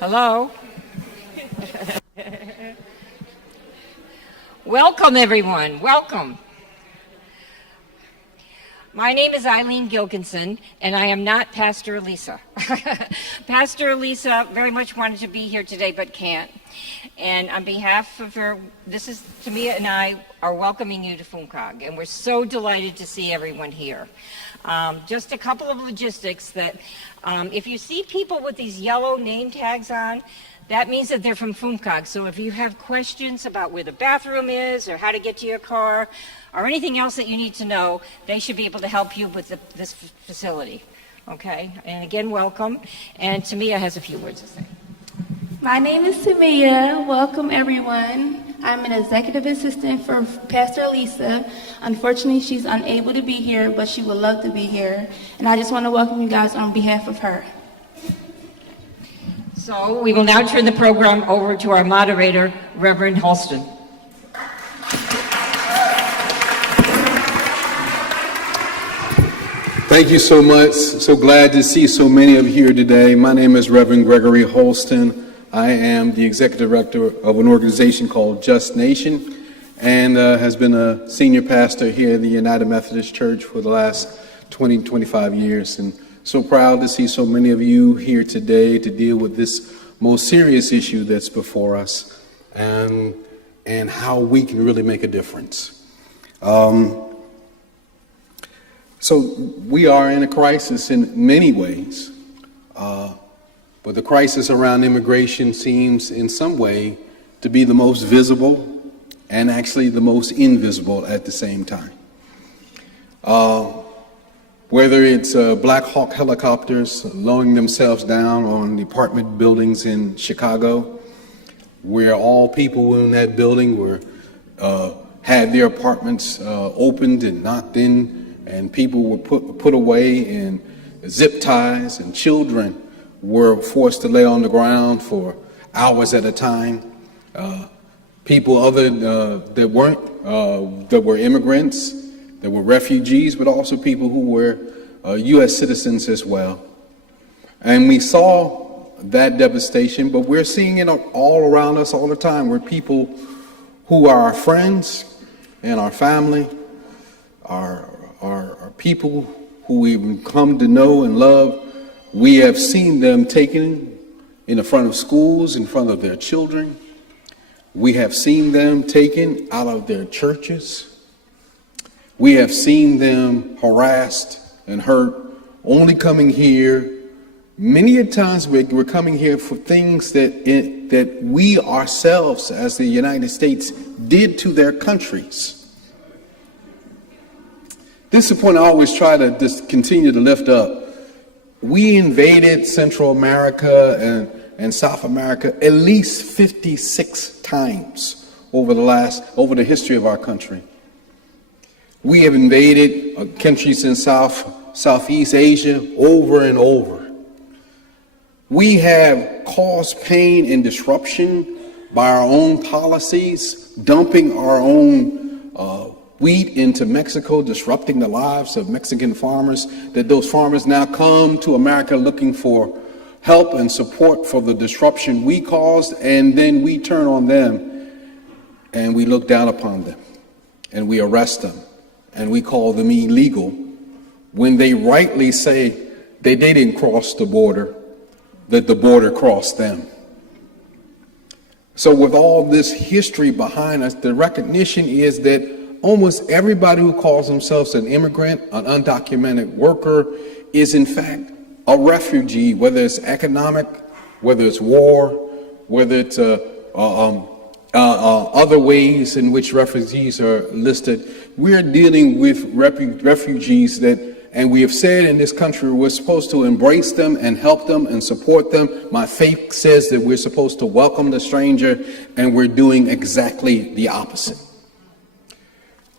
Hello. Welcome, everyone. Welcome. My name is Eileen Gilkinson, and I am not Pastor Elisa. Pastor Elisa very much wanted to be here today, but can't. And on behalf of her, Tamia and I are welcoming you to FUMCOG, and we're so delighted to see everyone here. Just a couple of logistics that if you see people with these yellow name tags on, that means that they're from FUMCOG. So if you have questions about where the bathroom is or how to get to your car or anything else that you need to know, they should be able to help you with this facility. Okay? And again, welcome. And Tamia has a few words to say. My name is Tamia. Welcome, everyone. I'm an executive assistant for Pastor Elisa. Unfortunately, she's unable to be here, but she would love to be here. And I just want to welcome you guys on behalf of her. So we will now turn the program over to our moderator, Reverend Halston. Thank you so much. So glad to see so many of you here today. My name is Reverend Gregory Holston. I am the executive director of an organization called Just Nation and has been a senior pastor here in the United Methodist Church for the last 25 years. And so proud to see so many of you here today to deal with this most serious issue that's before us and how we can really make a difference. So we are in a crisis in many ways, but the crisis around immigration seems in some way to be the most visible and actually the most invisible at the same time. Whether it's Black Hawk helicopters lowering themselves down on the apartment buildings in Chicago, where all people in that building had their apartments opened and knocked in, and people were put away in zip ties, and children were forced to lay on the ground for hours at a time. People other that were immigrants. There were refugees, but also people who were U.S. citizens as well. And we saw that devastation, but we're seeing it all around us all the time, where people who are our friends and our family, our people who we've come to know and love, we have seen them taken in the front of schools, in front of their children. We have seen them taken out of their churches. We have seen them harassed and hurt, only coming here. Many a times we're coming here for things that we ourselves as the United States did to their countries. This is a point I always try to just continue to lift up. We invaded Central America and South America at least 56 times over the history of our country. We have invaded countries in Southeast Asia over and over. We have caused pain and disruption by our own policies, dumping our own wheat into Mexico, disrupting the lives of Mexican farmers, that those farmers now come to America looking for help and support for the disruption we caused, and then we turn on them and we look down upon them and we arrest them. And we call them illegal when they rightly say that they didn't cross the border, that the border crossed them. So with all this history behind us, the recognition is that almost everybody who calls themselves an immigrant, an undocumented worker, is in fact a refugee, whether it's economic, whether it's war, whether it's other ways in which refugees are listed. We're dealing with refugees and we have said in this country we're supposed to embrace them and help them and support them. My faith says that we're supposed to welcome the stranger, and we're doing exactly the opposite.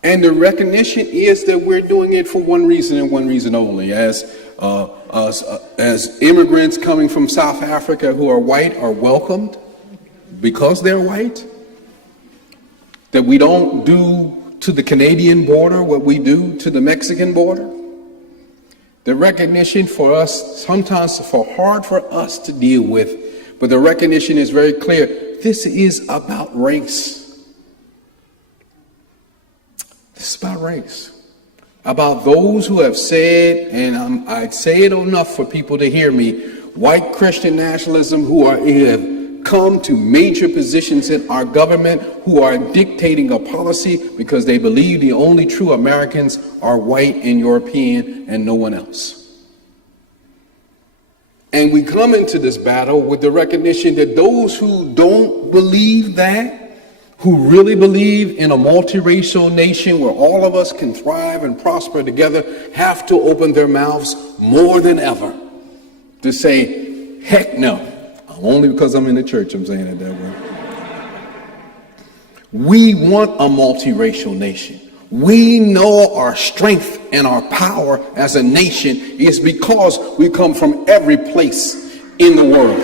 And the recognition is that we're doing it for one reason and one reason only. As immigrants coming from South Africa who are white are welcomed because they're white, that we don't do to the Canadian border what we do to the Mexican border. The recognition for us, sometimes hard for us to deal with, But the recognition is very clear. This is about race. This is about race. About those who have said, and I say it enough for people to hear me, white Christian nationalism who have come to major positions in our government, who are dictating a policy because they believe the only true Americans are white and European and no one else. And we come into this battle with the recognition that those who don't believe that, who really believe in a multiracial nation where all of us can thrive and prosper together, have to open their mouths more than ever to say, heck no. Only because I'm in the church, I'm saying it that way. We want a multiracial nation. We know our strength and our power as a nation is because we come from every place in the world.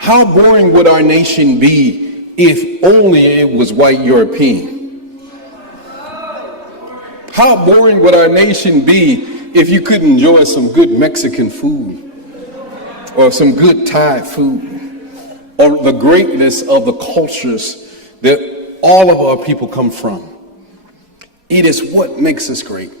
How boring would our nation be if only it was white European? How boring would our nation be if you could enjoy some good Mexican food or some good Thai food or the greatness of the cultures that all of our people come from? It is what makes us great.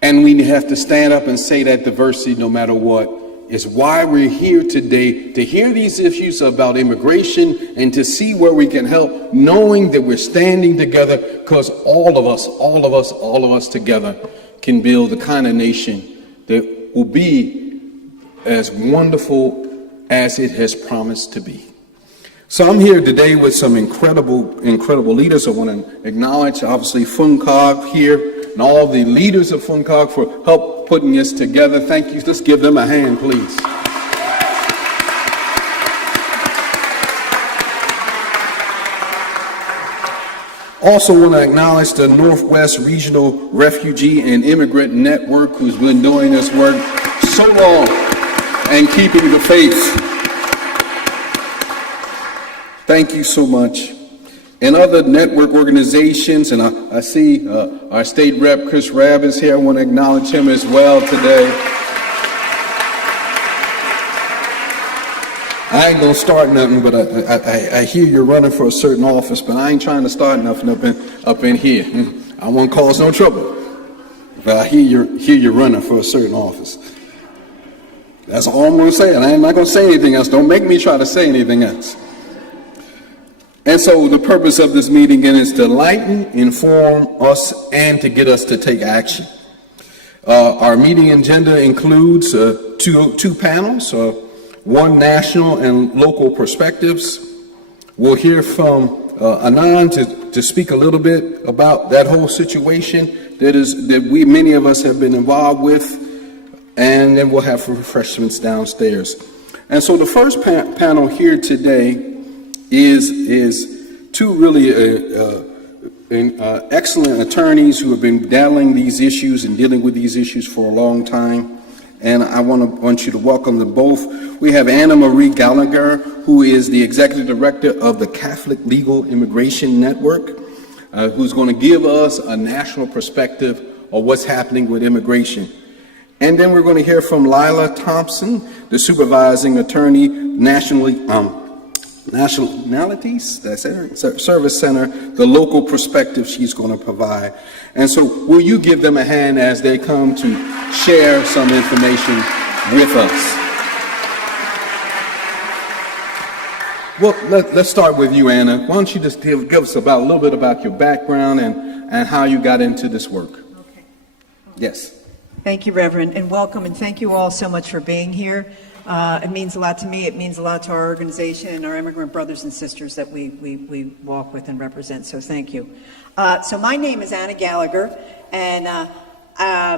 And we have to stand up and say that diversity, no matter what, is why we're here today, to hear these issues about immigration and to see where we can help, knowing that we're standing together, because all of us together can build the kind of nation that will be as wonderful as it has promised to be. So I'm here today with some incredible leaders. I want to acknowledge, obviously, FUMCOG here and all the leaders of FUMCOG for help putting this together. Thank you. Let's give them a hand, please. Also want to acknowledge the Northwest Regional Refugee and Immigrant Network, who's been doing this work so long and keeping the faith. Thank you so much. And other network organizations, and I see our state rep, Chris Rabb, is here. I want to acknowledge him as well today. I ain't gonna start nothing, but I hear you're running for a certain office, but I ain't trying to start nothing up in here. I won't cause no trouble. But I hear you're running for a certain office. That's all I'm gonna say, and I'm not gonna say anything else. Don't make me try to say anything else. And so the purpose of this meeting is to enlighten, inform us, and to get us to take action. Our meeting agenda includes two panels, one national and local perspectives. We'll hear from Anand to speak a little bit about that whole situation that many of us have been involved with, and then we'll have refreshments downstairs. And so the first panel here today is two really excellent attorneys who have been battling these issues and dealing with these issues for a long time. And I want you to welcome them both. We have Anna Marie Gallagher, who is the executive director of the Catholic Legal Immigration Network, who's going to give us a national perspective of what's happening with immigration. And then we're going to hear from Lila Thompson, the supervising attorney, Nationalities, that's it, Service Center, the local perspective she's going to provide. And so will you give them a hand as they come to share some information with us? Well, let's start with you, Anna. Why don't you just give us a little bit about your background and how you got into this work? Okay. Yes. Thank you, Reverend, and welcome, and thank you all so much for being here. It means a lot to me. It means a lot to our organization and our immigrant brothers and sisters that we walk with and represent, so thank you. So my name is Anna Gallagher, and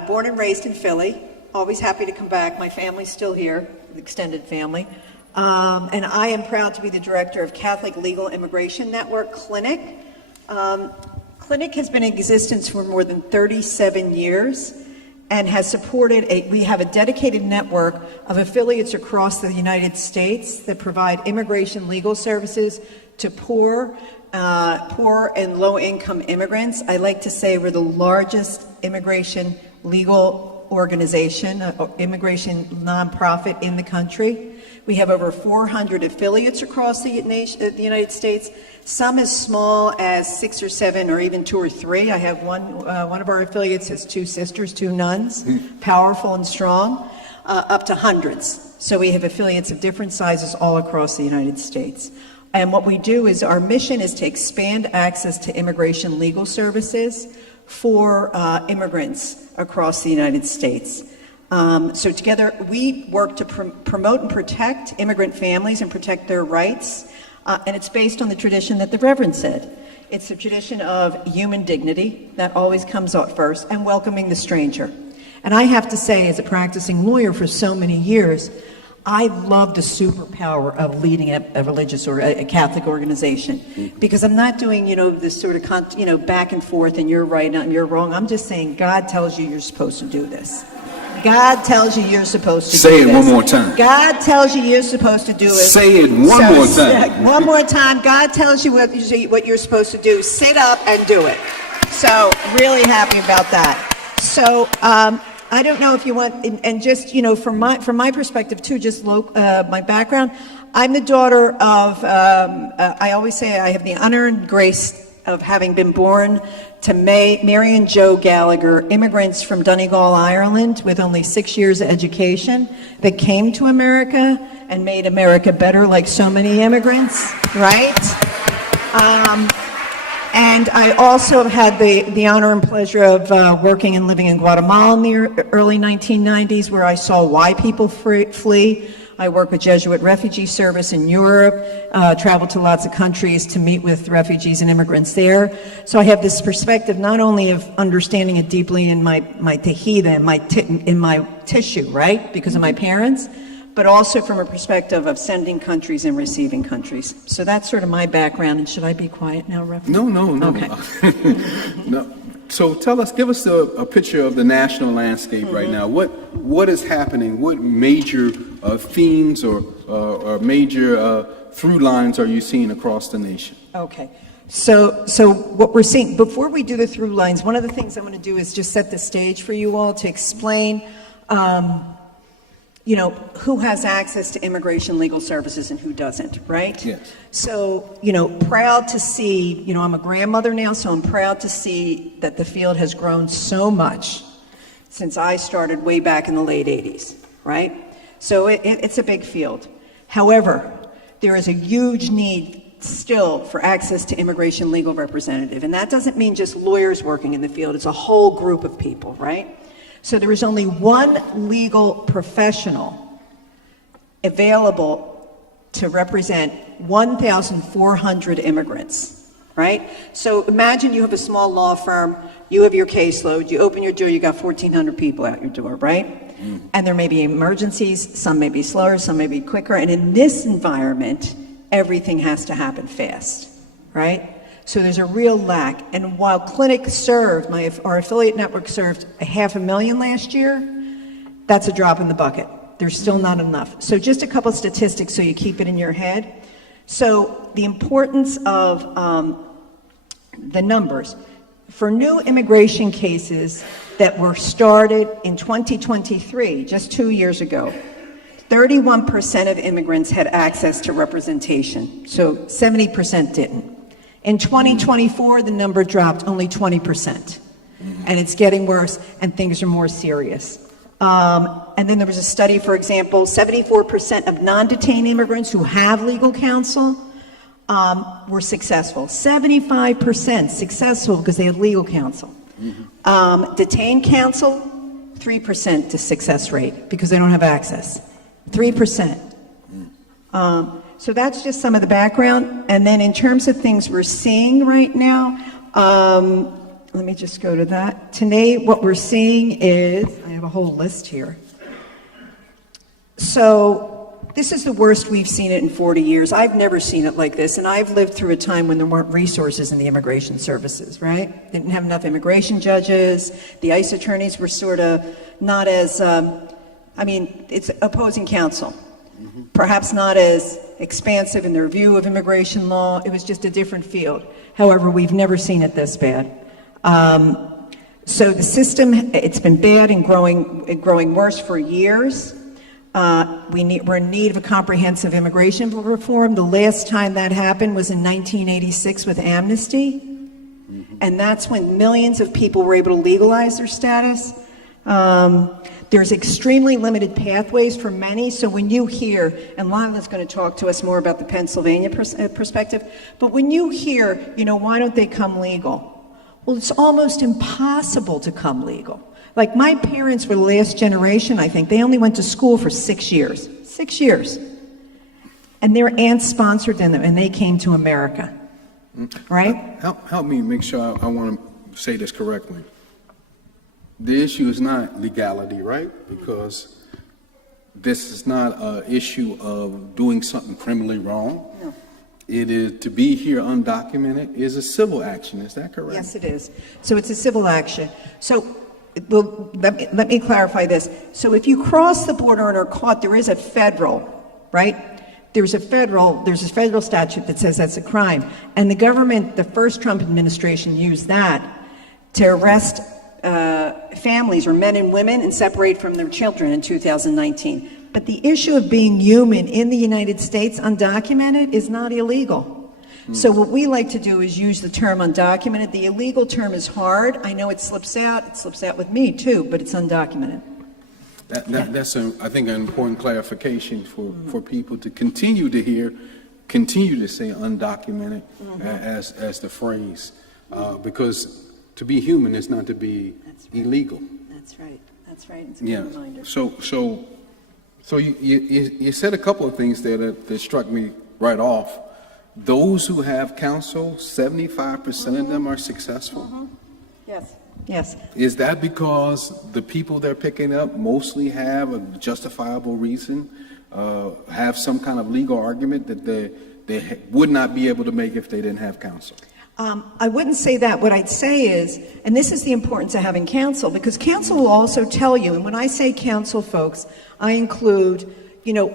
born and raised in Philly. Always happy to come back. My family's still here, the extended family. And I am proud to be the director of Catholic Legal Immigration Network Clinic. Clinic has been in existence for more than 37 years. and has supported we have a dedicated network of affiliates across the United States that provide immigration legal services to poor and low-income immigrants. I like to say we're the largest immigration legal organization, immigration nonprofit in the country. We have over 400 affiliates across the United States, some as small as 6 or 7 or even 2 or 3. I have one of our affiliates has 2 sisters, 2 nuns, powerful and strong, up to hundreds. So we have affiliates of different sizes all across the United States. And what we do is our mission is to expand access to immigration legal services for immigrants across the United States. So together we work to promote and protect immigrant families and protect their rights. And it's based on the tradition that the Reverend said. It's the tradition of human dignity that always comes up first, and welcoming the stranger. And I have to say, as a practicing lawyer for so many years, I love the superpower of leading a religious or a Catholic organization, because I'm not doing, this sort of, back and forth and you're right and you're wrong. I'm just saying God tells you you're supposed to do this. God tells you you're supposed to do this. Say it one more time. God tells you you're supposed to do it. Say it one more time. One more time. God tells you what you're supposed to do. Sit up and do it. So really happy about that. So I don't know if you want, and just, from my perspective too, just my background, I'm the daughter of, I always say I have the honor and grace of having been born to Mary and Joe Gallagher, immigrants from Donegal, Ireland, with only 6 years of education, that came to America and made America better, like so many immigrants, right? And I also had the honor and pleasure of working and living in Guatemala in the early 1990s, where I saw why people flee. I worked with Jesuit Refugee Service in Europe, traveled to lots of countries to meet with refugees and immigrants there. So I have this perspective not only of understanding it deeply in my tejida, in my tissue, right, because of my parents, but also from a perspective of sending countries and receiving countries. So that's sort of my background. And should I be quiet now, Reverend? No. Okay. No. So give us a picture of the national landscape right now. What is happening? What major themes or major through lines are you seeing across the nation? Okay. So what we're seeing, before we do the through lines, one of the things I'm going to do is just set the stage for you all to explain who has access to immigration legal services and who doesn't, right? Yes. So, proud to see, I'm a grandmother now, so I'm proud to see that the field has grown so much since I started way back in the late 80s, right? So it's a big field. However, there is a huge need still for access to immigration legal representative, and that doesn't mean just lawyers working in the field, it's a whole group of people, right? So there is only one legal professional available to represent 1,400 immigrants, right? So imagine you have a small law firm, you have your caseload, you open your door, you got 1,400 people out your door, right? And there may be emergencies, some may be slower, some may be quicker, and in this environment, everything has to happen fast, right? So there's a real lack. And while clinics served, our affiliate network served 500,000 last year, that's a drop in the bucket. There's still not enough. So just a couple statistics so you keep it in your head. So the importance of the numbers. For new immigration cases that were started in 2023, just 2 years ago, 31% of immigrants had access to representation. So 70% didn't. In 2024, the number dropped only 20%. And it's getting worse, and things are more serious. And then there was a study, for example, 74% of non-detained immigrants who have legal counsel were successful. 75% successful because they have legal counsel. Detained counsel, 3% to success rate because they don't have access. 3%. So that's just some of the background. And then in terms of things we're seeing right now, let me just go to that. Today, what we're seeing is, I have a whole list here. So this is the worst we've seen it in 40 years. I've never seen it like this, and I've lived through a time when there weren't resources in the immigration services, right? They didn't have enough immigration judges. The ICE attorneys were sort of not as, it's opposing counsel. Perhaps not as expansive in their view of immigration law. It was just a different field. However, we've never seen it this bad. So the system, it's been bad and growing worse for years. We're in need of a comprehensive immigration reform. The last time that happened was in 1986 with amnesty. And that's when millions of people were able to legalize their status. There's extremely limited pathways for many. So when you hear, and Lila's going to talk to us more about the Pennsylvania perspective, but when you hear, why don't they come legal? Well, it's almost impossible to come legal. Like my parents were the last generation, I think. They only went to school for 6 years. 6 years. And their aunts sponsored them, and they came to America. Right? Help me make sure I want to say this correctly. The issue is not legality, right? Because this is not an issue of doing something criminally wrong. No. It is to be here undocumented is a civil action. Is that correct? Yes, it is. So it's a civil action. So let me clarify this. So if you cross the border and are caught, there is a federal, right? There's a federal statute that says that's a crime. And the government, the first Trump administration, used that to arrest families or men and women and separate from their children in 2019. But the issue of being human in the United States undocumented is not illegal. So what we like to do is use the term undocumented. The illegal term is hard. I know it slips out. It slips out with me too, but it's undocumented. That's, I think, an important clarification for people to continue to hear, continue to say undocumented as the phrase, because to be human is not to be illegal. That's right. That's right. It's a good reminder. So you said a couple of things there that struck me right off. Those who have counsel, 75% of them are successful. Yes. Yes. Is that because the people they're picking up mostly have a justifiable reason, have some kind of legal argument that they would not be able to make if they didn't have counsel? I wouldn't say that. What I'd say is, and this is the importance of having counsel, because counsel will also tell you, and when I say counsel, folks, I include,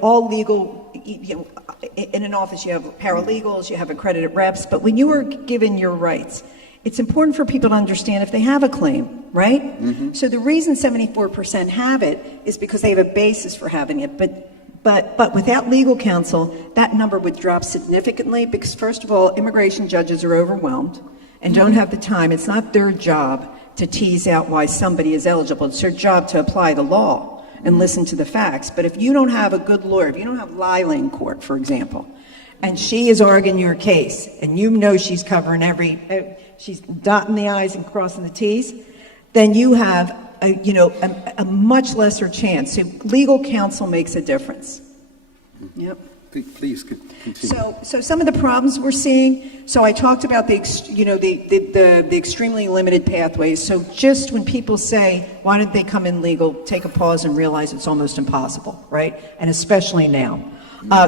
all legal, in an office you have paralegals, you have accredited reps, but when you are given your rights, it's important for people to understand if they have a claim, right? So the reason 74% have it is because they have a basis for having it, but without legal counsel, that number would drop significantly because, first of all, immigration judges are overwhelmed and don't have the time. It's not their job to tease out why somebody is eligible. It's their job to apply the law and listen to the facts. But if you don't have a good lawyer, if you don't have Lila in court, for example, and she is arguing your case, and she's covering she's dotting the I's and crossing the T's, then you have a much lesser chance. So legal counsel makes a difference. Yep. Please continue. So some of the problems we're seeing. So I talked about the extremely limited pathways. So just when people say, "Why did they come in legal?" take a pause and realize it's almost impossible, right? And especially now.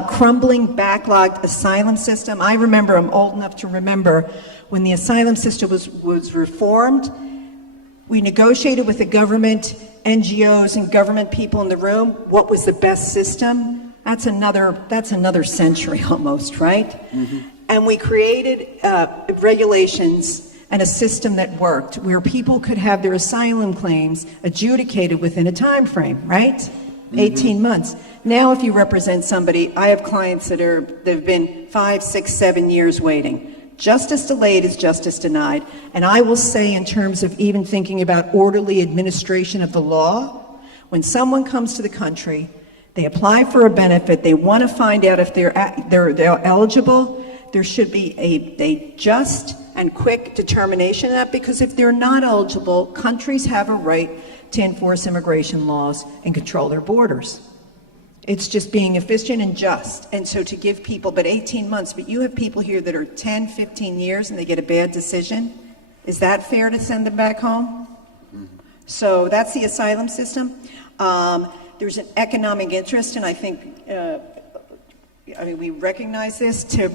Crumbling, backlogged asylum system. I'm old enough to remember when the asylum system was reformed. We negotiated with the government, NGOs, and government people in the room. What was the best system? That's another century almost, right? And we created regulations and a system that worked, where people could have their asylum claims adjudicated within a time frame, right? 18 months. Now, if you represent somebody, I have clients that have been 5, 6, 7 years waiting. Justice delayed is justice denied. And I will say, in terms of even thinking about orderly administration of the law, when someone comes to the country, they apply for a benefit, they want to find out if they're eligible, there should be a just and quick determination of that, because if they're not eligible, countries have a right to enforce immigration laws and control their borders. It's just being efficient and just. And so to give people, but 18 months, but you have people here that are 10, 15 years and they get a bad decision. Is that fair to send them back home? So that's the asylum system. There's an economic interest, and I think I mean, we recognize this to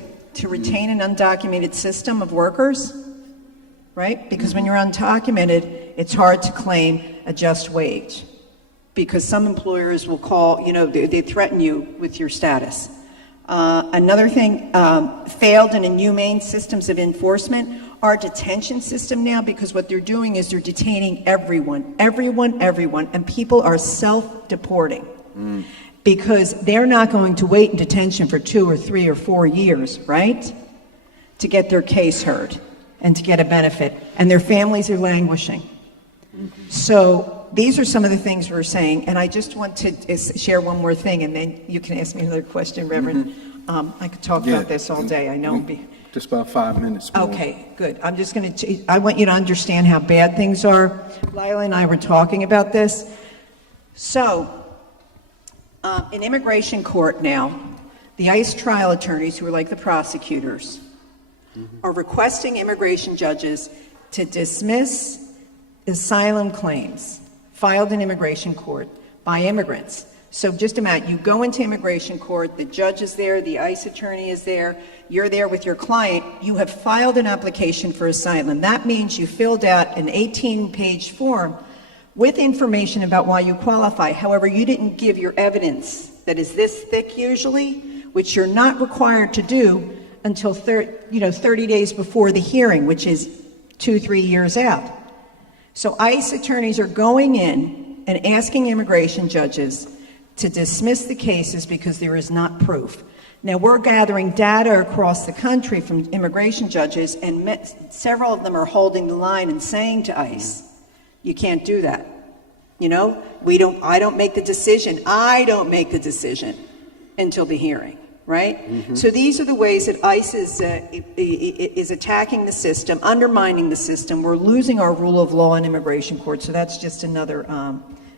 retain an undocumented system of workers, right? Because when you're undocumented, it's hard to claim a just wage, because some employers will call, they threaten you with your status. Another thing, failed and inhumane systems of enforcement. Our detention system now, because what they're doing is they're detaining everyone, and people are self-deporting because they're not going to wait in detention for 2 or 3 or 4 years, right, to get their case heard and to get a benefit, and their families are languishing. So these are some of the things we're saying, and I just want to share one more thing, and then you can ask me another question, Reverend. I could talk about this all day, I know. Just about 5 minutes more. Okay, good. I'm just going to, I want you to understand how bad things are. Lila and I were talking about this. So, in immigration court now, the ICE trial attorneys, who are like the prosecutors, are requesting immigration judges to dismiss asylum claims filed in immigration court by immigrants. So just imagine, you go into immigration court, the judge is there, the ICE attorney is there, you're there with your client, you have filed an application for asylum. That means you filled out an 18-page form with information about why you qualify. However, you didn't give your evidence that is this thick usually, which you're not required to do until 30 days before the hearing, which is 2-3 years out. So ICE attorneys are going in and asking immigration judges to dismiss the cases because there is not proof. Now, we're gathering data across the country from immigration judges, and several of them are holding the line and saying to ICE, you can't do that. I don't make the decision. I don't make the decision until the hearing, right? So these are the ways that ICE is attacking the system, undermining the system. We're losing our rule of law in immigration court, so that's just another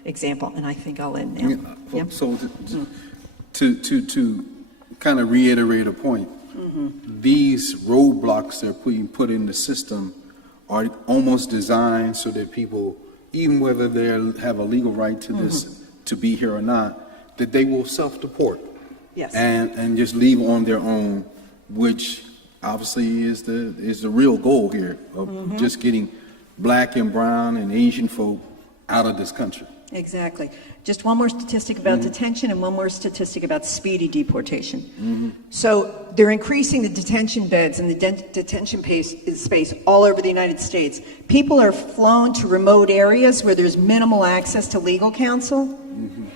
example, and I think I'll end now. Yeah. So to kind of reiterate a point, these roadblocks they're put in the system are almost designed so that people, even whether they have a legal right to this, to be here or not, that they will self-deport. Yes. And just leave on their own, which obviously is the real goal here of just getting black and brown and Asian folk out of this country. Exactly. Just one more statistic about detention and one more statistic about speedy deportation. So they're increasing the detention beds and the detention space all over the United States. People are flown to remote areas where there's minimal access to legal counsel.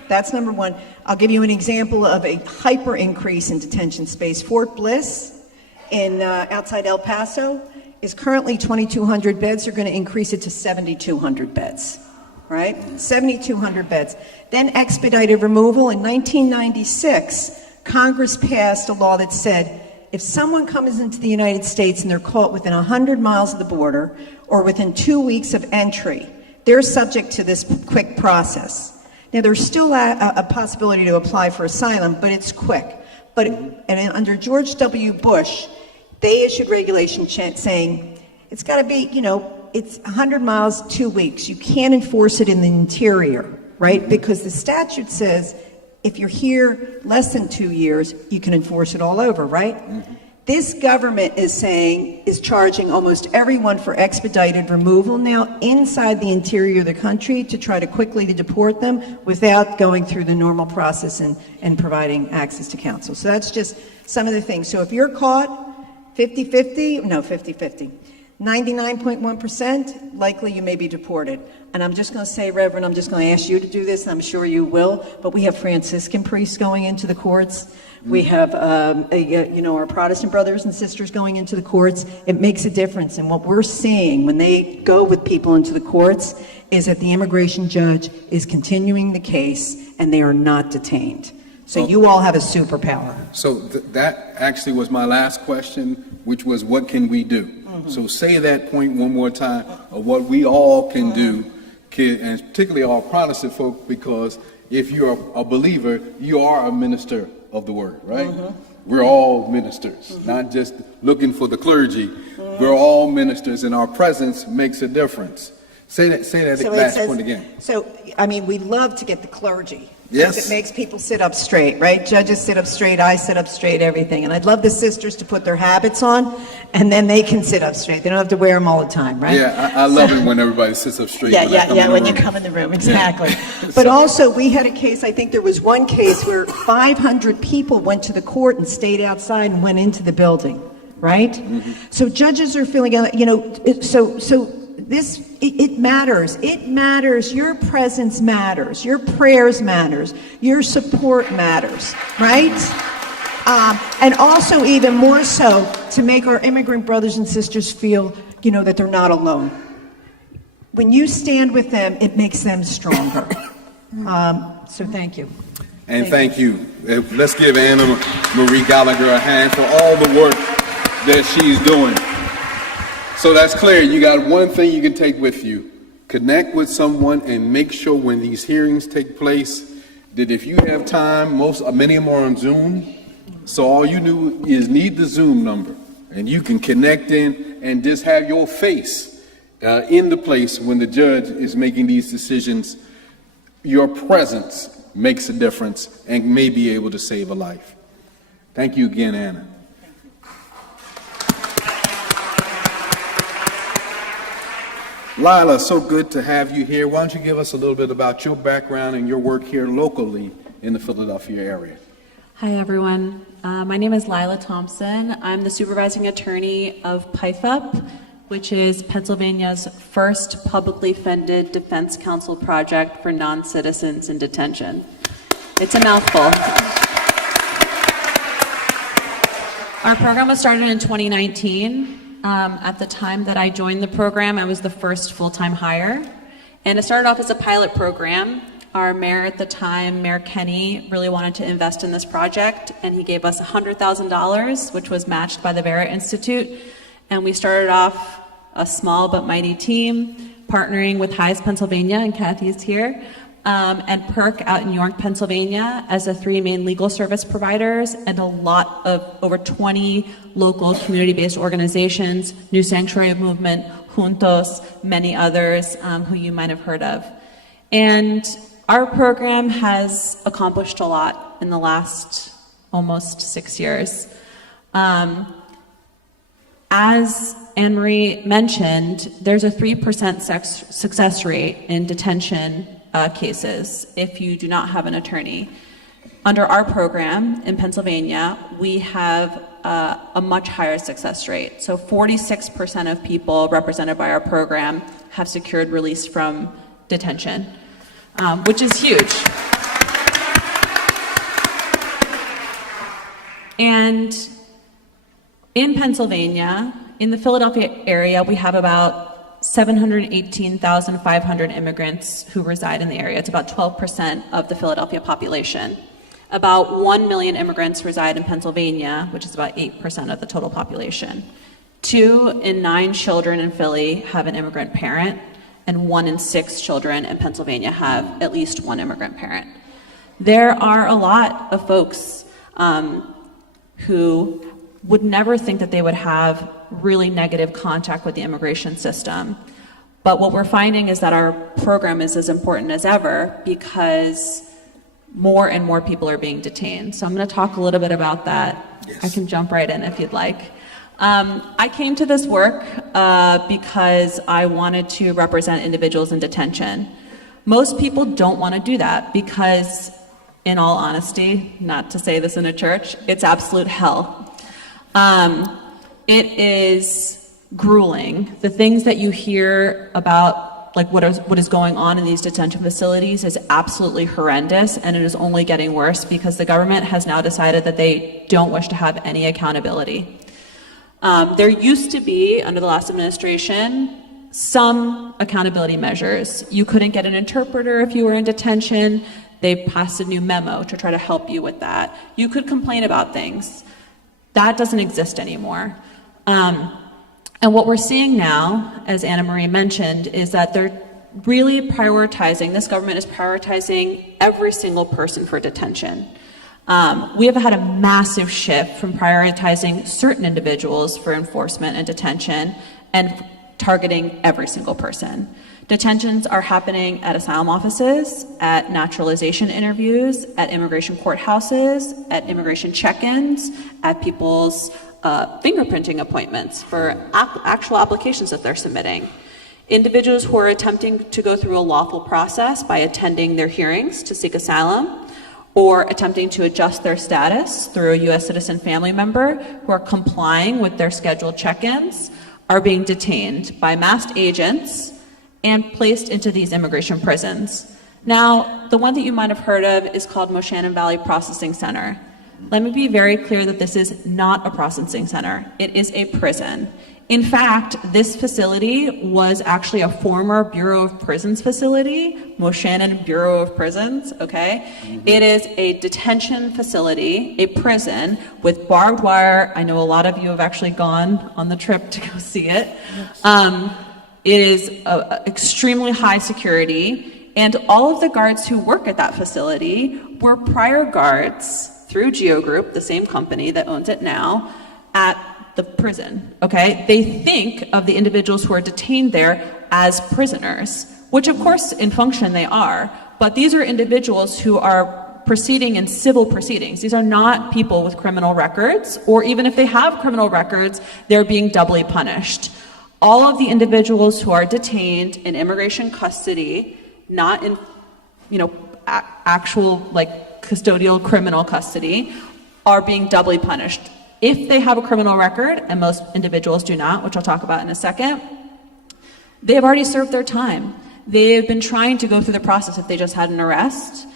That's number one. I'll give you an example of a hyper increase in detention space. Fort Bliss in outside El Paso is currently 2,200 beds. They're going to increase it to 7,200 beds. Right? 7,200 beds. Then expedited removal. In 1996, Congress passed a law that said if someone comes into the United States and they're caught within 100 miles of the border or within 2 weeks of entry, they're subject to this quick process. Now, there's still a possibility to apply for asylum, but it's quick. And under George W. Bush, they issued regulation saying it's got to be, it's 100 miles, 2 weeks. You can't enforce it in the interior, right? Because the statute says if you're here less than 2 years, you can enforce it all over, right? This government is charging almost everyone for expedited removal now inside the interior of the country to try to quickly deport them without going through the normal process and providing access to counsel. So that's just some of the things. So if you're caught 50-50, 99.1% likely you may be deported. And I'm just going to say, Reverend, I'm just going to ask you to do this, and I'm sure you will, but we have Franciscan priests going into the courts. We have, our Protestant brothers and sisters going into the courts. It makes a difference. And what we're seeing when they go with people into the courts is that the immigration judge is continuing the case and they are not detained. So you all have a superpower. So that actually was my last question, which was what can we do? So say that point one more time of what we all can do, and particularly all Protestant folk, because if you're a believer, you are a minister of the word, right? We're all ministers, not just looking for the clergy. We're all ministers, and our presence makes a difference. Say that last point again. So, I mean, we love to get the clergy, Yes. It makes people sit up straight, right? Judges sit up straight, I sit up straight, everything. And I'd love the sisters to put their habits on, and then they can sit up straight. They don't have to wear them all the time, right? Yeah, I love it when everybody sits up straight. When you come in the room, exactly. But also, we had a case, I think there was one case where 500 people went to the court and stayed outside and went into the building, right? Mm-hmm. So judges are feeling, it matters. It matters. Your presence matters. Your prayers matters. Your support matters, right? And also, even more so, to make our immigrant brothers and sisters feel, that they're not alone. When you stand with them, it makes them stronger. So thank you. And thank you. Let's give Anna Marie Gallagher a hand for all the work that she's doing. So that's clear. You got one thing you can take with you. Connect with someone and make sure when these hearings take place that if you have time, many of them are on Zoom. So all you do is need the Zoom number and you can connect in and just have your face in the place when the judge is making these decisions. Your presence makes a difference and may be able to save a life. Thank you again, Anna. Lila, so good to have you here. Why don't you give us a little bit about your background and your work here locally in the Philadelphia area? Hi, everyone. My name is Lila Thompson. I'm the supervising attorney of PIFUP, which is Pennsylvania's first publicly funded defense counsel project for non-citizens in detention. It's a mouthful. Our program was started in 2019. At the time that I joined the program, I was the first full-time hire. And it started off as a pilot program. Our mayor at the time, Mayor Kenny, really wanted to invest in this project, and he gave us $100,000, which was matched by the Vera Institute. And we started off a small but mighty team, partnering with Highs Pennsylvania, and Kathy's here, and PERC out in York, Pennsylvania, as the three main legal service providers, and a lot of over 20 local community-based organizations, New Sanctuary Movement, Juntos, many others who you might have heard of. And our program has accomplished a lot in the last almost 6 years. As Anne-Marie mentioned, there's a 3% success rate in detention cases if you do not have an attorney. Under our program in Pennsylvania, we have a much higher success rate. So 46% of people represented by our program have secured release from detention, which is huge. And in Pennsylvania, in the Philadelphia area, we have about 718,500 immigrants who reside in the area. It's about 12% of the Philadelphia population. About 1 million immigrants reside in Pennsylvania, which is about 8% of the total population. 2 in 9 children in Philly have an immigrant parent, and 1 in 6 children in Pennsylvania have at least one immigrant parent. There are a lot of folks who would never think that they would have really negative contact with the immigration system. But what we're finding is that our program is as important as ever because more and more people are being detained. So I'm going to talk a little bit about that. Yes. I can jump right in if you'd like. I came to this work because I wanted to represent individuals in detention. Most people don't want to do that because, in all honesty, not to say this in a church, it's absolute hell. It is grueling. The things that you hear about, like what is going on in these detention facilities, is absolutely horrendous, and it is only getting worse because the government has now decided that they don't wish to have any accountability. There used to be, under the last administration, some accountability measures. You couldn't get an interpreter if you were in detention. They passed a new memo to try to help you with that. You could complain about things. That doesn't exist anymore. And what we're seeing now, as Anna Marie mentioned, is that they're really prioritizing, this government is prioritizing every single person for detention. We have had a massive shift from prioritizing certain individuals for enforcement and detention and targeting every single person. Detentions are happening at asylum offices, at naturalization interviews, at immigration courthouses, at immigration check-ins, at people's fingerprinting appointments for actual applications that they're submitting. Individuals who are attempting to go through a lawful process by attending their hearings to seek asylum, or attempting to adjust their status through a U.S. citizen family member who are complying with their scheduled check-ins, are being detained by masked agents and placed into these immigration prisons. Now, the one that you might have heard of is called Moshannon Valley Processing Center. Let me be very clear that this is not a processing center. It is a prison. In fact, this facility was actually a former Bureau of Prisons facility, Moshannon Bureau of Prisons, okay? It is a detention facility, a prison with barbed wire. I know a lot of you have actually gone on the trip to go see it. It is extremely high security, and all of the guards who work at that facility were prior guards through Geo Group, the same company that owns it now, at the prison, okay? They think of the individuals who are detained there as prisoners, which of course in function they are, but these are individuals who are proceeding in civil proceedings. These are not people with criminal records, or even if they have criminal records, they're being doubly punished. All of the individuals who are detained in immigration custody, not in, actual like custodial criminal custody, are being doubly punished. If they have a criminal record, and most individuals do not, which I'll talk about in a second, they have already served their time. They have been trying to go through the process, if they just had an arrest,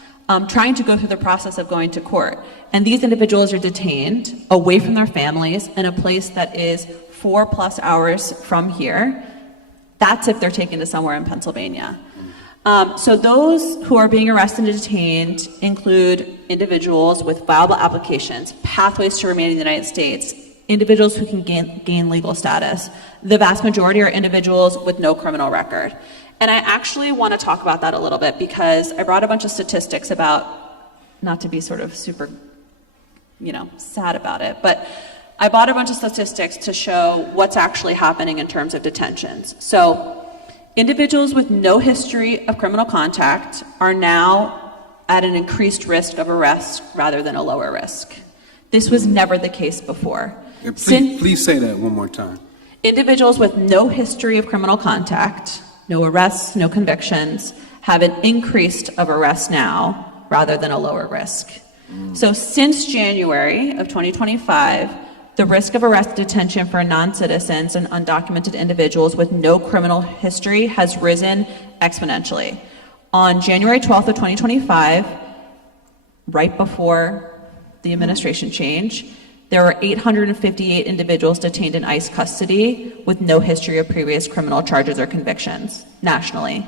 trying to go through the process of going to court. And these individuals are detained away from their families in a place that is 4+ hours from here. That's if they're taken to somewhere in Pennsylvania. So those who are being arrested and detained include individuals with viable applications, pathways to remain in the United States, individuals who can gain legal status. The vast majority are individuals with no criminal record. And I actually want to talk about that a little bit because I brought a bunch of statistics about, not to be sort of super, sad about it, but I brought a bunch of statistics to show what's actually happening in terms of detentions. So individuals with no history of criminal contact are now at an increased risk of arrest rather than a lower risk. This was never the case before. Yeah, please say that one more time. Individuals with no history of criminal contact, no arrests, no convictions, have an increased of arrest now rather than a lower risk. So since January of 2025, the risk of arrest detention for non-citizens and undocumented individuals with no criminal history has risen exponentially. On January 12th of 2025, right before the administration change, there were 858 individuals detained in ICE custody with no history of previous criminal charges or convictions nationally.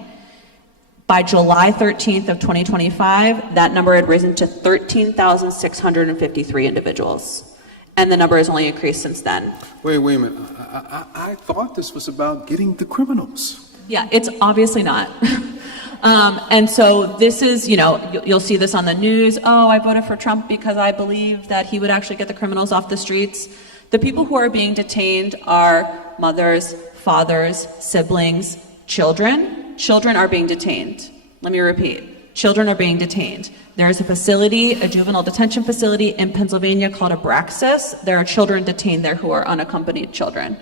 By July 13th of 2025, that number had risen to 13,653 individuals. And the number has only increased since then. Wait a minute. I thought this was about getting the criminals. Yeah, it's obviously not. And so this is, you'll see this on the news. Oh, I voted for Trump because I believe that he would actually get the criminals off the streets. The people who are being detained are mothers, fathers, siblings, children. Children are being detained. Let me repeat. Children are being detained. There's a facility, a juvenile detention facility in Pennsylvania called Abraxas. There are children detained there who are unaccompanied children.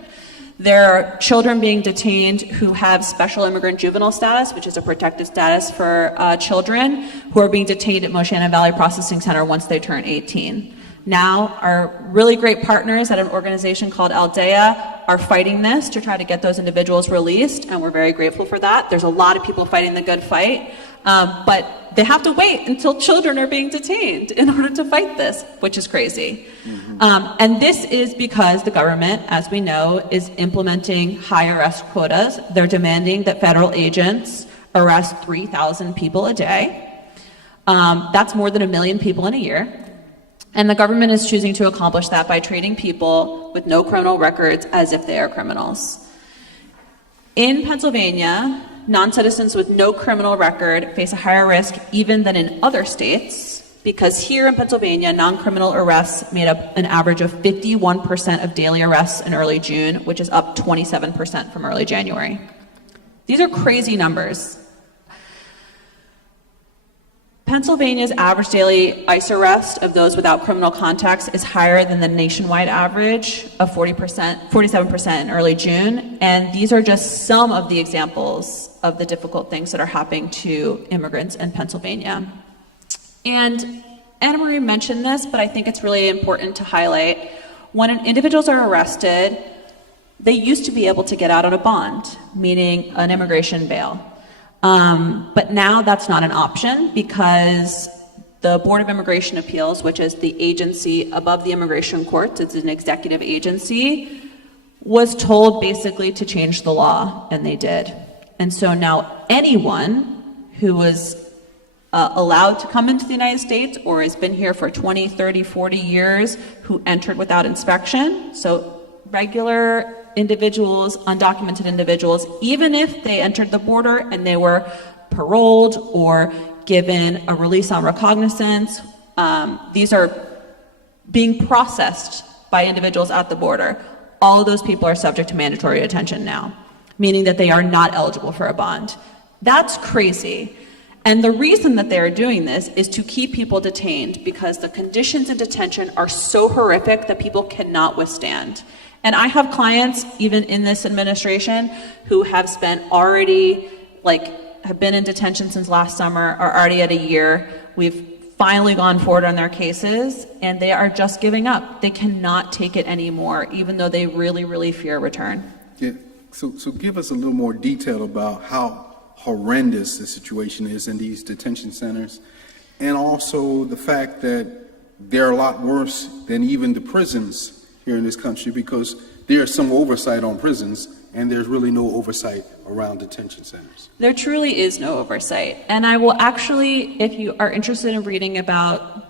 There are children being detained who have special immigrant juvenile status, which is a protected status for children, who are being detained at Moshannon Valley Processing Center once they turn 18. Now, our really great partners at an organization called Aldea are fighting this to try to get those individuals released, and we're very grateful for that. There's a lot of people fighting the good fight, but they have to wait until children are being detained in order to fight this, which is crazy. And this is because the government, as we know, is implementing high arrest quotas. They're demanding that federal agents arrest 3,000 people a day. That's more than 1 million people in a year. And the government is choosing to accomplish that by treating people with no criminal records as if they are criminals. In Pennsylvania, non-citizens with no criminal record face a higher risk even than in other states, because here in Pennsylvania, non-criminal arrests made up an average of 51% of daily arrests in early June, which is up 27% from early January. These are crazy numbers. Pennsylvania's average daily ICE arrest of those without criminal contacts is higher than the nationwide average of 47% in early June. And these are just some of the examples of the difficult things that are happening to immigrants in Pennsylvania. And Anna Marie mentioned this, but I think it's really important to highlight. When individuals are arrested, they used to be able to get out on a bond, meaning an immigration bail. But now that's not an option because the Board of Immigration Appeals, which is the agency above the immigration courts, it's an executive agency, was told basically to change the law, and they did. And so now anyone who was allowed to come into the United States or has been here for 20, 30, 40 years who entered without inspection, so regular individuals, undocumented individuals, even if they entered the border and they were paroled or given a release on recognizance, these are being processed by individuals at the border. All of those people are subject to mandatory detention now, meaning that they are not eligible for a bond. That's crazy. And the reason that they're doing this is to keep people detained because the conditions in detention are so horrific that people cannot withstand. And I have clients, even in this administration, who have spent already, have been in detention since last summer, are already at a year. We've finally gone forward on their cases, and they are just giving up. They cannot take it anymore, even though they really, really fear return. Yeah. So give us a little more detail about how horrendous the situation is in these detention centers, and also the fact that they're a lot worse than even the prisons here in this country, because there's some oversight on prisons and there's really no oversight around detention centers. There truly is no oversight. And I will actually, if you are interested in reading about,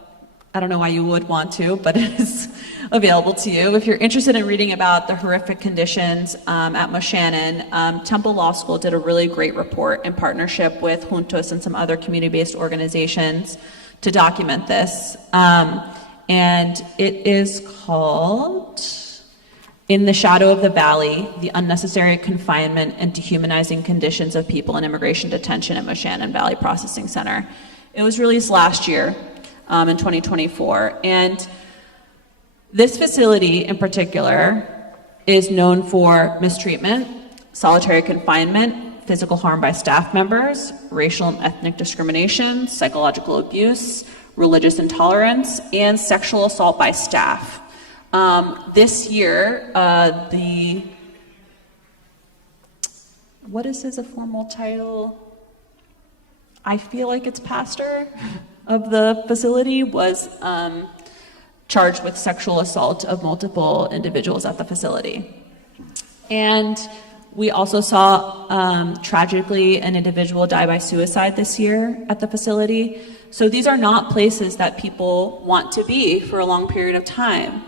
I don't know why you would want to, but it is available to you. If you're interested in reading about the horrific conditions at Moshannon, Temple Law School did a really great report in partnership with Juntos and some other community-based organizations to document this. And it is called In the Shadow of the Valley, The Unnecessary Confinement and Dehumanizing Conditions of People in Immigration Detention at Moshannon Valley Processing Center. It was released last year in 2024. And this facility in particular is known for mistreatment, solitary confinement, physical harm by staff members, racial and ethnic discrimination, psychological abuse, religious intolerance, and sexual assault by staff. This year, what is his formal title? I feel like it's pastor of the facility was charged with sexual assault of multiple individuals at the facility. And we also saw, tragically, an individual die by suicide this year at the facility. So these are not places that people want to be for a long period of time.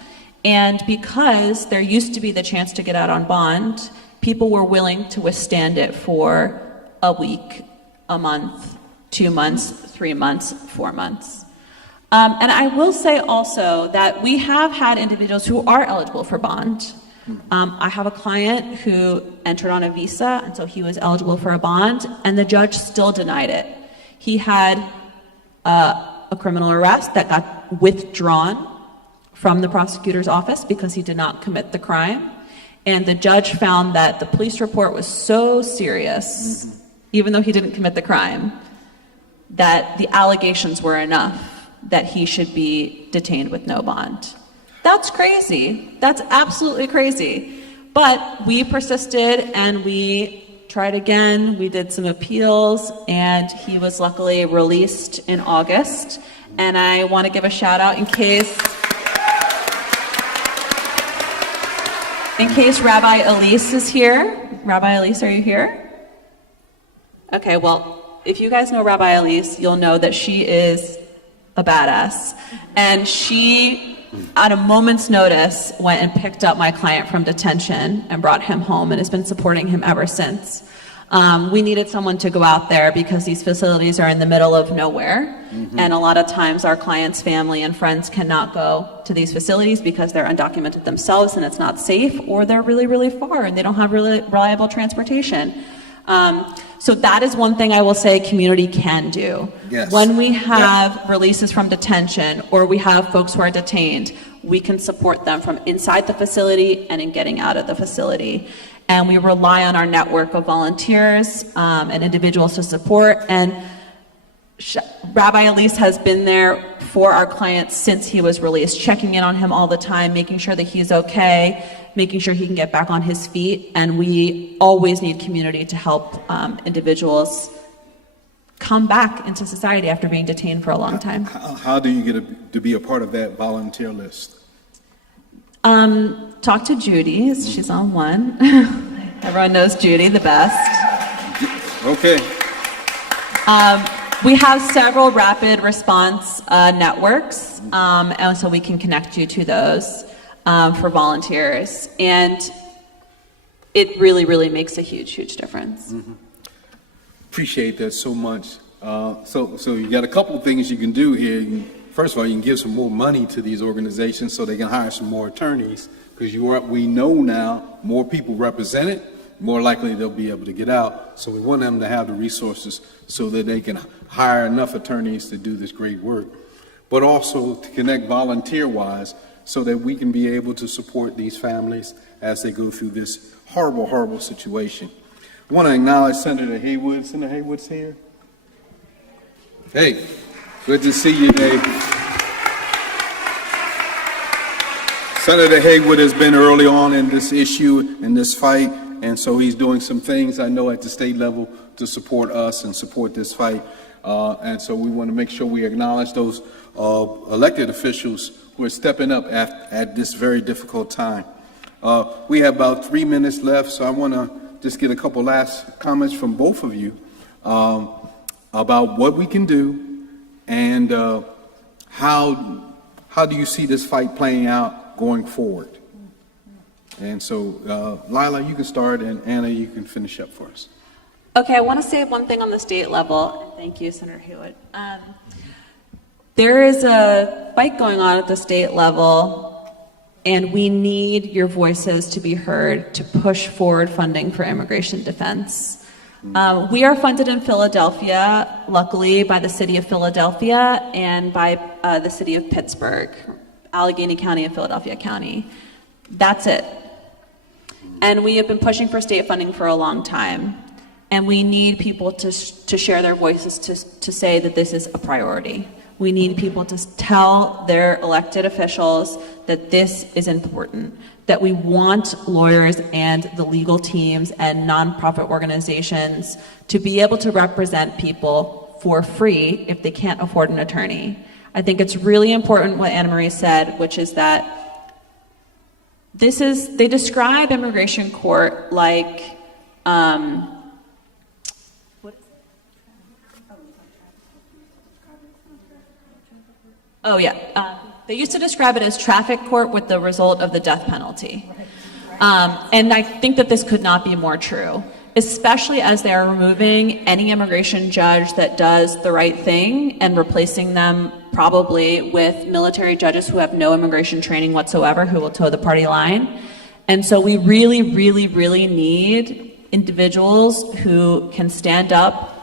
And because there used to be the chance to get out on bond, people were willing to withstand it for a week, a month, 2 months, 3 months, 4 months. And I will say also that we have had individuals who are eligible for bond. I have a client who entered on a visa, and so he was eligible for a bond, and the judge still denied it. He had a criminal arrest that got withdrawn from the prosecutor's office because he did not commit the crime. And the judge found that the police report was so serious, even though he didn't commit the crime, that the allegations were enough that he should be detained with no bond. That's crazy. That's absolutely crazy. But we persisted and we tried again. We did some appeals and he was luckily released in August. And I want to give a shout out in case Rabbi Elise is here. Rabbi Elise, are you here? Okay, well, if you guys know Rabbi Elise, you'll know that she is a badass. And she, at a moment's notice, went and picked up my client from detention and brought him home and has been supporting him ever since. We needed someone to go out there because these facilities are in the middle of nowhere. And a lot of times our clients' family and friends cannot go to these facilities because they're undocumented themselves and it's not safe, or they're really, really far and they don't have really reliable transportation. So that is one thing I will say community can do. Yes. When we have releases from detention or we have folks who are detained, we can support them from inside the facility and in getting out of the facility. And we rely on our network of volunteers and individuals to support. And Rabbi Elise has been there for our clients since he was released, checking in on him all the time, making sure that he's okay, making sure he can get back on his feet. And we always need community to help individuals come back into society after being detained for a long time. How do you get to be a part of that volunteer list? Talk to Judy. She's on one. Everyone knows Judy the best. Okay. We have several rapid response networks, and so we can connect you to those for volunteers. And it really, really makes a huge, huge difference. Mm-hmm. Appreciate that so much. So you got a couple of things you can do here. First of all, you can give some more money to these organizations so they can hire some more attorneys, because we know now more people represented, more likely they'll be able to get out. So we want them to have the resources so that they can hire enough attorneys to do this great work, but also to connect volunteer-wise so that we can be able to support these families as they go through this horrible, horrible situation. I want to acknowledge Senator Haywood. Senator Haywood's here. Hey, good to see you, Dave. Senator Haywood has been early on in this issue, in this fight, and so he's doing some things, I know, at the state level to support us and support this fight. And so we want to make sure we acknowledge those elected officials who are stepping up at this very difficult time. We have about 3 minutes left, so I want to just get a couple last comments from both of you about what we can do and how do you see this fight playing out going forward. And so, Lila, you can start, and Anna, you can finish up for us. Okay, I want to say one thing on the state level. Thank you, Senator Haywood. There is a fight going on at the state level, and we need your voices to be heard to push forward funding for immigration defense. We are funded in Philadelphia, luckily, by the city of Philadelphia and by the city of Pittsburgh, Allegheny County and Philadelphia County. That's it. And we have been pushing for state funding for a long time. And we need people to share their voices to say that this is a priority. We need people to tell their elected officials that this is important, that we want lawyers and the legal teams and nonprofit organizations to be able to represent people for free if they can't afford an attorney. I think it's really important what Anna Marie said, which is that they describe immigration court like, they used to describe it as traffic court with the result of the death penalty. And I think that this could not be more true, especially as they are removing any immigration judge that does the right thing and replacing them probably with military judges who have no immigration training whatsoever, who will toe the party line. And so we really, really, really need individuals who can stand up,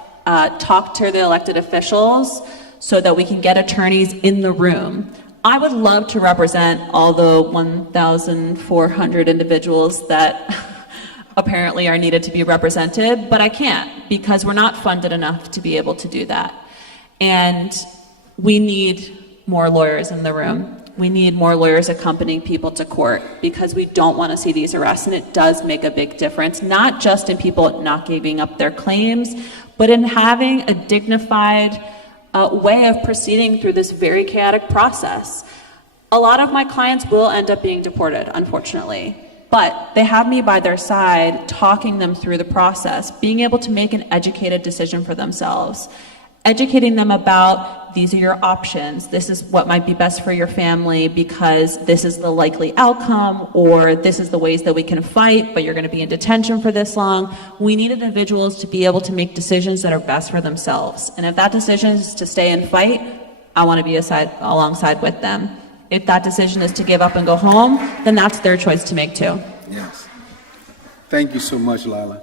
talk to the elected officials so that we can get attorneys in the room. I would love to represent all the 1,400 individuals that apparently are needed to be represented, but I can't because we're not funded enough to be able to do that. And we need more lawyers in the room. We need more lawyers accompanying people to court because we don't want to see these arrests, and it does make a big difference, not just in people not giving up their claims, but in having a dignified way of proceeding through this very chaotic process. A lot of my clients will end up being deported, unfortunately, but they have me by their side talking them through the process, being able to make an educated decision for themselves, educating them about these are your options, this is what might be best for your family because this is the likely outcome, or this is the ways that we can fight, but you're going to be in detention for this long. We need individuals to be able to make decisions that are best for themselves. And if that decision is to stay and fight, I want to be alongside with them. If that decision is to give up and go home, then that's their choice to make too. Yes. Thank you so much, Lila.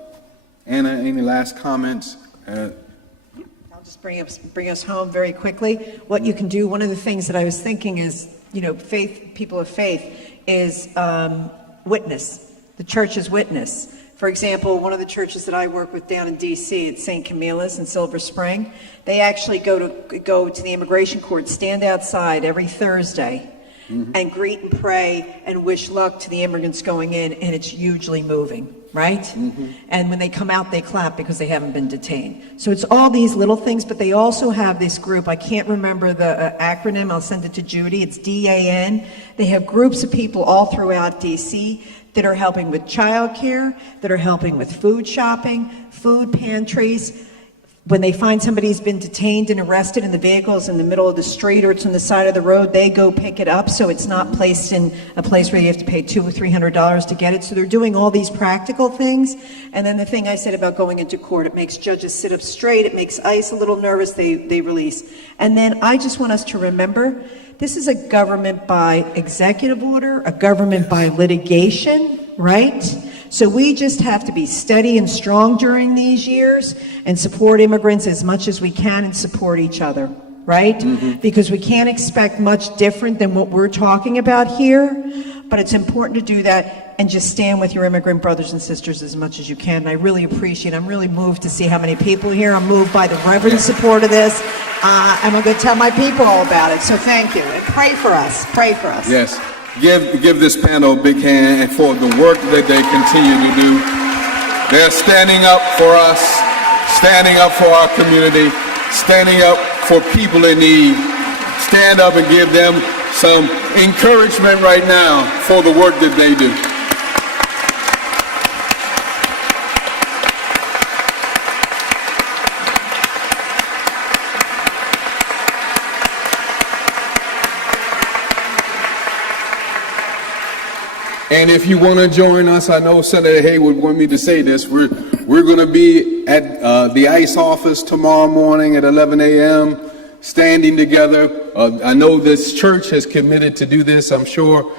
Anna, any last comments? I'll just bring us home very quickly. What you can do, one of the things that I was thinking is, people of faith is witness. The church's witness. For example, one of the churches that I work with down in D.C., it's St. Camilla's in Silver Spring, they actually go to the immigration court, stand outside every Thursday, and greet and pray and wish luck to the immigrants going in, and it's hugely moving, right? And when they come out, they clap because they haven't been detained. So it's all these little things, but they also have this group, I can't remember the acronym, I'll send it to Judy, it's DAN. They have groups of people all throughout D.C. that are helping with childcare, that are helping with food shopping, food pantries. When they find somebody's been detained and arrested and the vehicle's in the middle of the street or it's on the side of the road, they go pick it up so it's not placed in a place where you have to pay $200 or $300 to get it. So they're doing all these practical things. And then the thing I said about going into court, it makes judges sit up straight, it makes ICE a little nervous, they release. And then I just want us to remember, this is a government by executive order, a government by litigation, right? So we just have to be steady and strong during these years and support immigrants as much as we can and support each other, right? Because we can't expect much different than what we're talking about here, but it's important to do that and just stand with your immigrant brothers and sisters as much as you can. And I really appreciate it. I'm really moved to see how many people here. I'm moved by the reverend support of this. I'm going to tell my people all about it. So thank you. And pray for us. Pray for us. Yes. Give this panel a big hand for the work that they continue to do. They're standing up for us, standing up for our community, standing up for people in need. Stand up and give them some encouragement right now for the work that they do. And if you want to join us, I know Senator Haywood wanted me to say this, we're going to be at the ICE office tomorrow morning at 11 a.m. standing together. I know this church has committed to do this, I'm sure,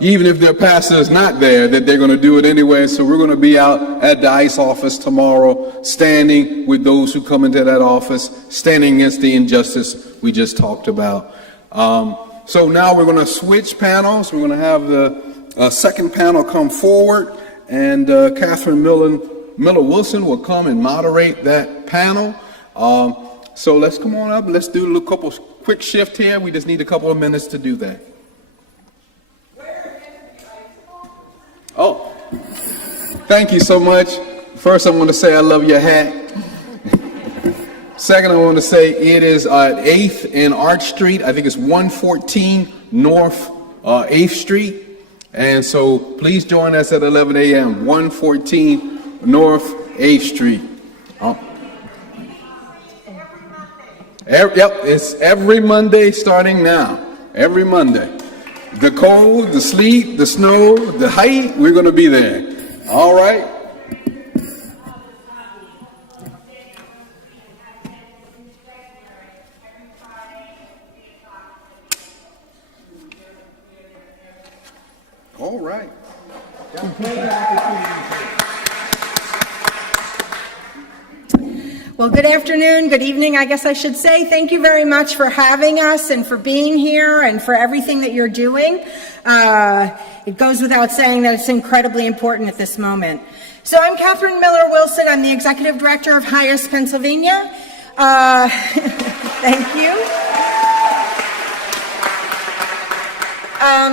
even if their pastor is not there, that they're going to do it anyway. So we're going to be out at the ICE office tomorrow, standing with those who come into that office, standing against the injustice we just talked about. So now we're going to switch panels. We're going to have the second panel come forward, and Catherine Miller-Wilson will come and moderate that panel. So let's come on up. Let's do a little couple quick shift here. We just need a couple of minutes to do that. Oh, thank you so much. First, I want to say I love your hat. Second, I want to say it is at 8th and Arch Street. I think it's 114 North 8th Street. And so please join us at 11 a.m., 114 North 8th Street. Oh. Yep, it's every Monday starting now. Every Monday. The cold, the sleet, the snow, the height, we're going to be there. All right? All right. Well, good afternoon, good evening, I guess I should say. Thank you very much for having us and for being here and for everything that you're doing. It goes without saying that it's incredibly important at this moment. So I'm Catherine Miller-Wilson. I'm the Executive Director of HIAS Pennsylvania. Thank you.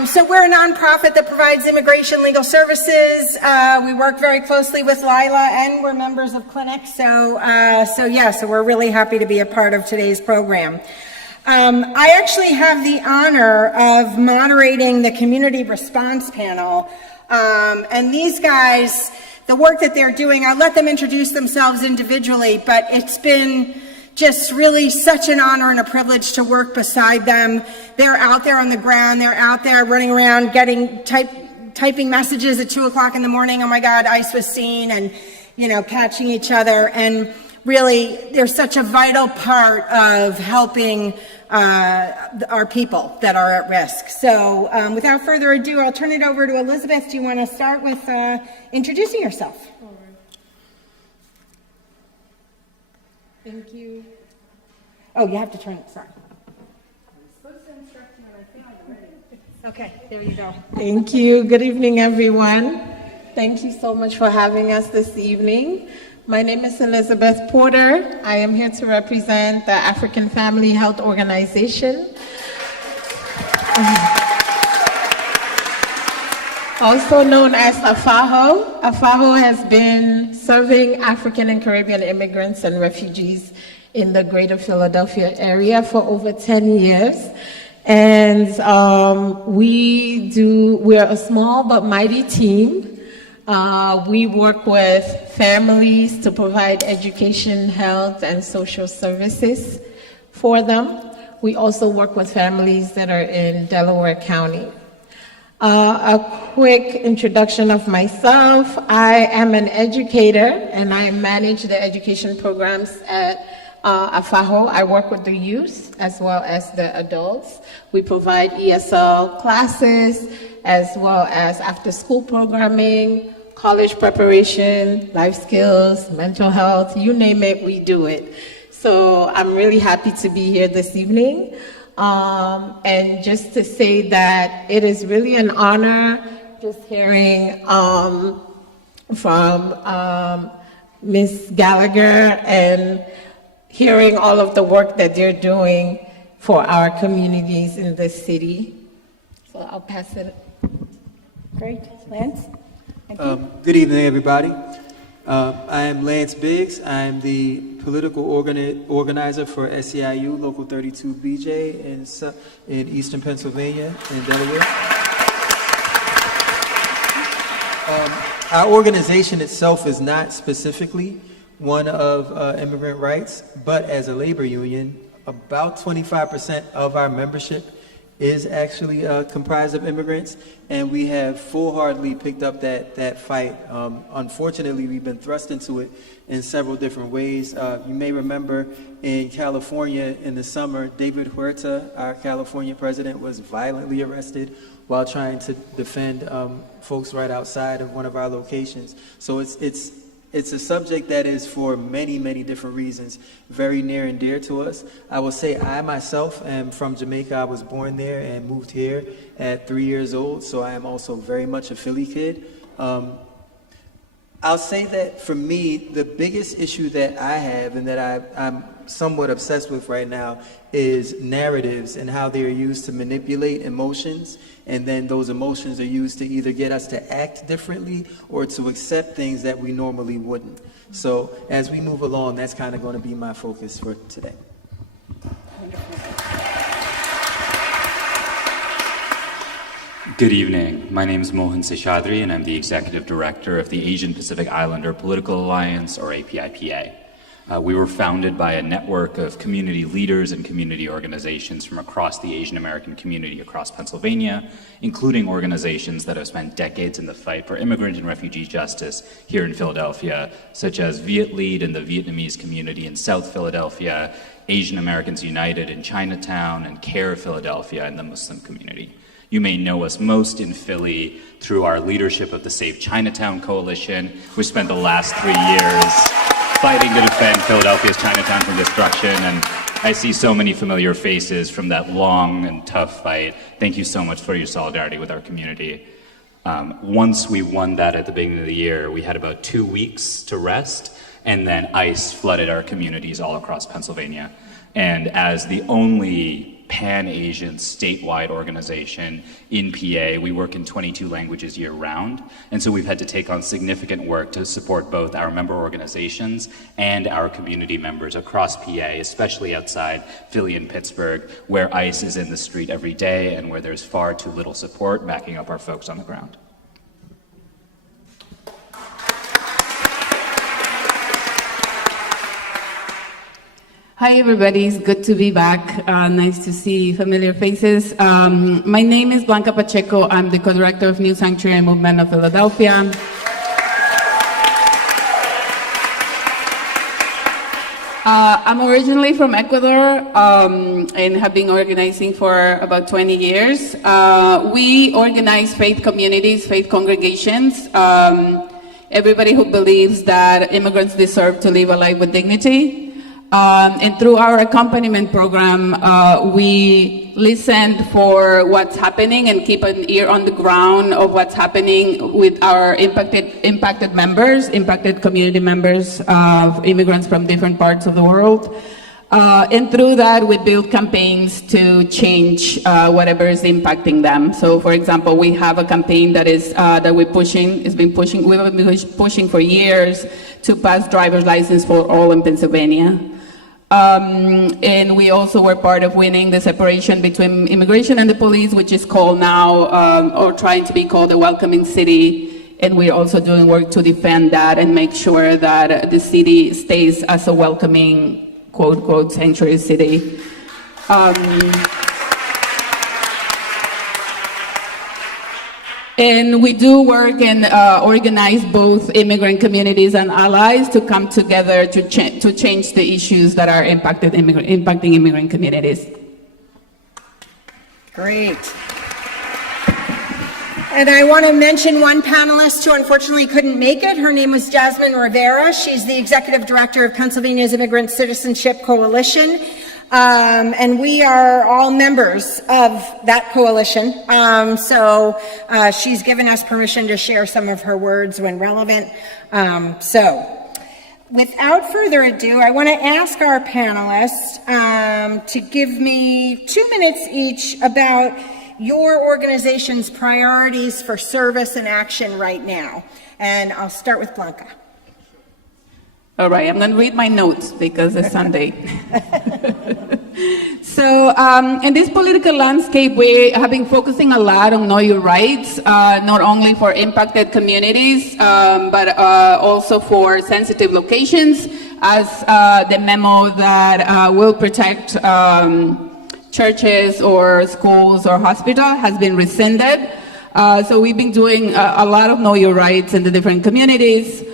So we're a nonprofit that provides immigration legal services. We work very closely with Lila, and we're members of clinics. So we're really happy to be a part of today's program. I actually have the honor of moderating the community response panel. And these guys, the work that they're doing, I'll let them introduce themselves individually, but it's been just really such an honor and a privilege to work beside them. They're out there on the ground, they're out there running around typing messages at 2 o'clock in the morning, oh my God, ICE was seen, and catching each other. And really, they're such a vital part of helping our people that are at risk. So without further ado, I'll turn it over to Elizabeth. Do you want to start with introducing yourself? Thank you. Oh, you have to turn it, sorry. Okay, there you go. Thank you. Good evening, everyone. Thank you so much for having us this evening. My name is Elizabeth Porter. I am here to represent the African Family Health Organization. Also known as AFAHO. AFAHO has been serving African and Caribbean immigrants and refugees in the greater Philadelphia area for over 10 years. And we're a small but mighty team. We work with families to provide education, health, and social services for them. We also work with families that are in Delaware County. A quick introduction of myself. I am an educator and I manage the education programs at AFAHO. I work with the youth as well as the adults. We provide ESL classes as well as after-school programming, college preparation, life skills, mental health, you name it, we do it. So I'm really happy to be here this evening. And just to say that it is really an honor just hearing from Ms. Gallagher and hearing all of the work that they're doing for our communities in this city. So I'll pass it. Great. Lance? Good evening, everybody. I am Lance Biggs. I'm the political organizer for SEIU Local 32 BJ in Eastern Pennsylvania and Delaware. Our organization itself is not specifically one of immigrant rights, but as a labor union, about 25% of our membership is actually comprised of immigrants, and we have full-heartedly picked up that fight. Unfortunately, we've been thrust into it in several different ways. You may remember in California in the summer, David Huerta, our California president, was violently arrested while trying to defend folks right outside of one of our locations. So it's a subject that is, for many, many different reasons, very near and dear to us. I will say I myself am from Jamaica. I was born there and moved here at 3 years old, so I am also very much a Philly kid. I'll say that for me, the biggest issue that I have and that I'm somewhat obsessed with right now is narratives and how they are used to manipulate emotions, and then those emotions are used to either get us to act differently or to accept things that we normally wouldn't. So as we move along, that's kind of going to be my focus for today. Good evening. My name is Mohan Seshadri, and I'm the Executive Director of the Asian Pacific Islander Political Alliance, or APIPA. We were founded by a network of community leaders and community organizations from across the Asian American community across Pennsylvania, including organizations that have spent decades in the fight for immigrant and refugee justice here in Philadelphia, such as Viet Lead and the Vietnamese community in South Philadelphia, Asian Americans United in Chinatown, and CARE Philadelphia and the Muslim community. You may know us most in Philly through our leadership of the Save Chinatown Coalition, which spent the last 3 years fighting to defend Philadelphia's Chinatown from destruction. And I see so many familiar faces from that long and tough fight. Thank you so much for your solidarity with our community. Once we won that at the beginning of the year, we had about 2 weeks to rest, and then ICE flooded our communities all across Pennsylvania. And as the only Pan-Asian statewide organization in PA, we work in 22 languages year-round, and so we've had to take on significant work to support both our member organizations and our community members across PA, especially outside Philly and Pittsburgh, where ICE is in the street every day and where there's far too little support backing up our folks on the ground. Hi, everybody. It's good to be back. Nice to see familiar faces. My name is Blanca Pacheco. I'm the co-director of New Sanctuary Movement of Philadelphia. I'm originally from Ecuador and have been organizing for about 20 years. We organize faith communities, faith congregations, everybody who believes that immigrants deserve to live a life with dignity. And through our accompaniment program, we listened for what's happening and keep an ear on the ground of what's happening with our impacted members, impacted community members of immigrants from different parts of the world. And through that, we build campaigns to change whatever is impacting them. So, for example, we have a campaign that we've been pushing for years to pass driver's license for all in Pennsylvania. And we also were part of winning the separation between immigration and the police, which is called now, or trying to be called a welcoming city. And we're also doing work to defend that and make sure that the city stays as a welcoming, quote, quote, sanctuary city. And we do work and organize both immigrant communities and allies to come together to change the issues that are impacting immigrant communities. Great. And I want to mention one panelist who unfortunately couldn't make it. Her name was Jasmine Rivera. She's the executive director of Pennsylvania's Immigrant Citizenship Coalition. And we are all members of that coalition. So she's given us permission to share some of her words when relevant. So without further ado, I want to ask our panelists to give me 2 minutes each about your organization's priorities for service and action right now. And I'll start with Blanca. All right, I'm going to read my notes because it's Sunday. So in this political landscape, we have been focusing a lot on Know Your Rights, not only for impacted communities, but also for sensitive locations, as the memo that will protect churches or schools or hospitals has been rescinded. So we've been doing a lot of Know Your Rights in the different communities.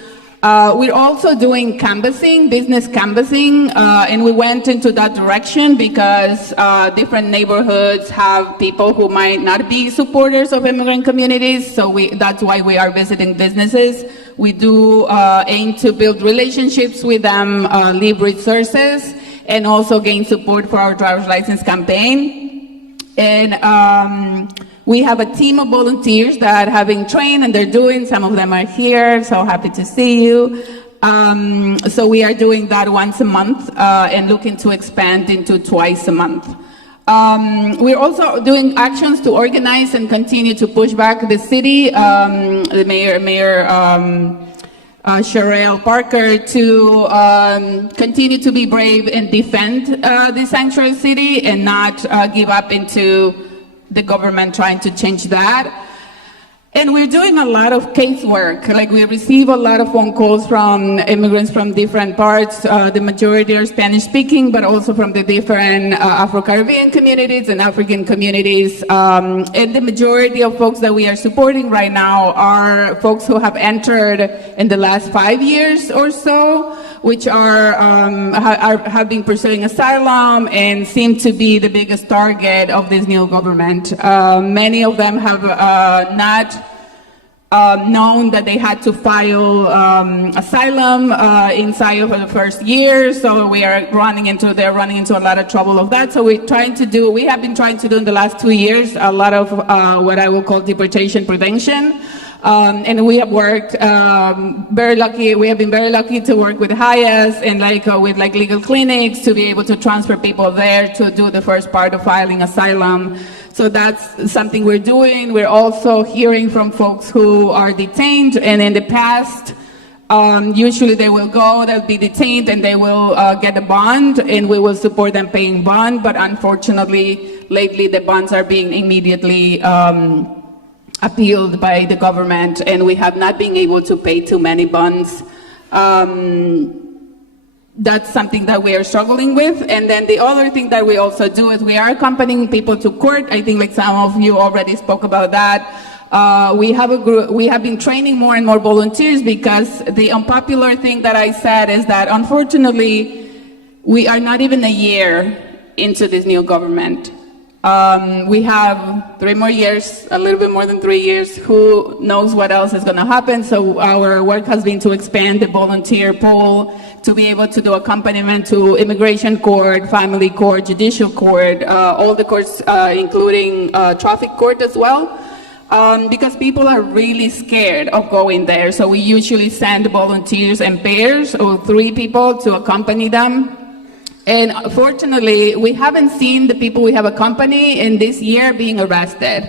We're also doing canvassing, business canvassing, and we went into that direction because different neighborhoods have people who might not be supporters of immigrant communities, so that's why we are visiting businesses. We do aim to build relationships with them, leave resources, and also gain support for our driver's license campaign. And we have a team of volunteers that have been trained and they're doing, some of them are here, so happy to see you. So we are doing that once a month and looking to expand into twice a month. We're also doing actions to organize and continue to push back the city, the Mayor Sherelle Parker, to continue to be brave and defend the sanctuary city and not give up into the government trying to change that. And we're doing a lot of casework. Like, we receive a lot of phone calls from immigrants from different parts. The majority are Spanish speaking, but also from the different Afro-Caribbean communities and African communities. And the majority of folks that we are supporting right now are folks who have entered in the last 5 years or so, which have been pursuing asylum and seem to be the biggest target of this new government. Many of them have not known that they had to file asylum inside of the first year, so they're running into a lot of trouble of that. So we have been trying to do in the last 2 years a lot of what I will call deportation prevention. And we have worked we have been very lucky to work with HIAS and with legal clinics to be able to transfer people there to do the first part of filing asylum. So that's something we're doing. We're also hearing from folks who are detained, and in the past, usually they'll be detained and they will get a bond, and we will support them paying bond. But unfortunately, lately the bonds are being immediately appealed by the government, and we have not been able to pay too many bonds. That's something that we are struggling with. And then the other thing that we also do is we are accompanying people to court. I think some of you already spoke about that. We have been training more and more volunteers, because the unpopular thing that I said is that unfortunately we are not even a year into this new government. We have 3 more years, a little bit more than 3 years. Who knows what else is going to happen? So our work has been to expand the volunteer pool, to be able to do accompaniment to immigration court, family court, judicial court, all the courts, including traffic court as well. Because people are really scared of going there. So we usually send volunteers in pairs or 3 people to accompany them. And fortunately, we haven't seen the people we have accompanied in this year being arrested.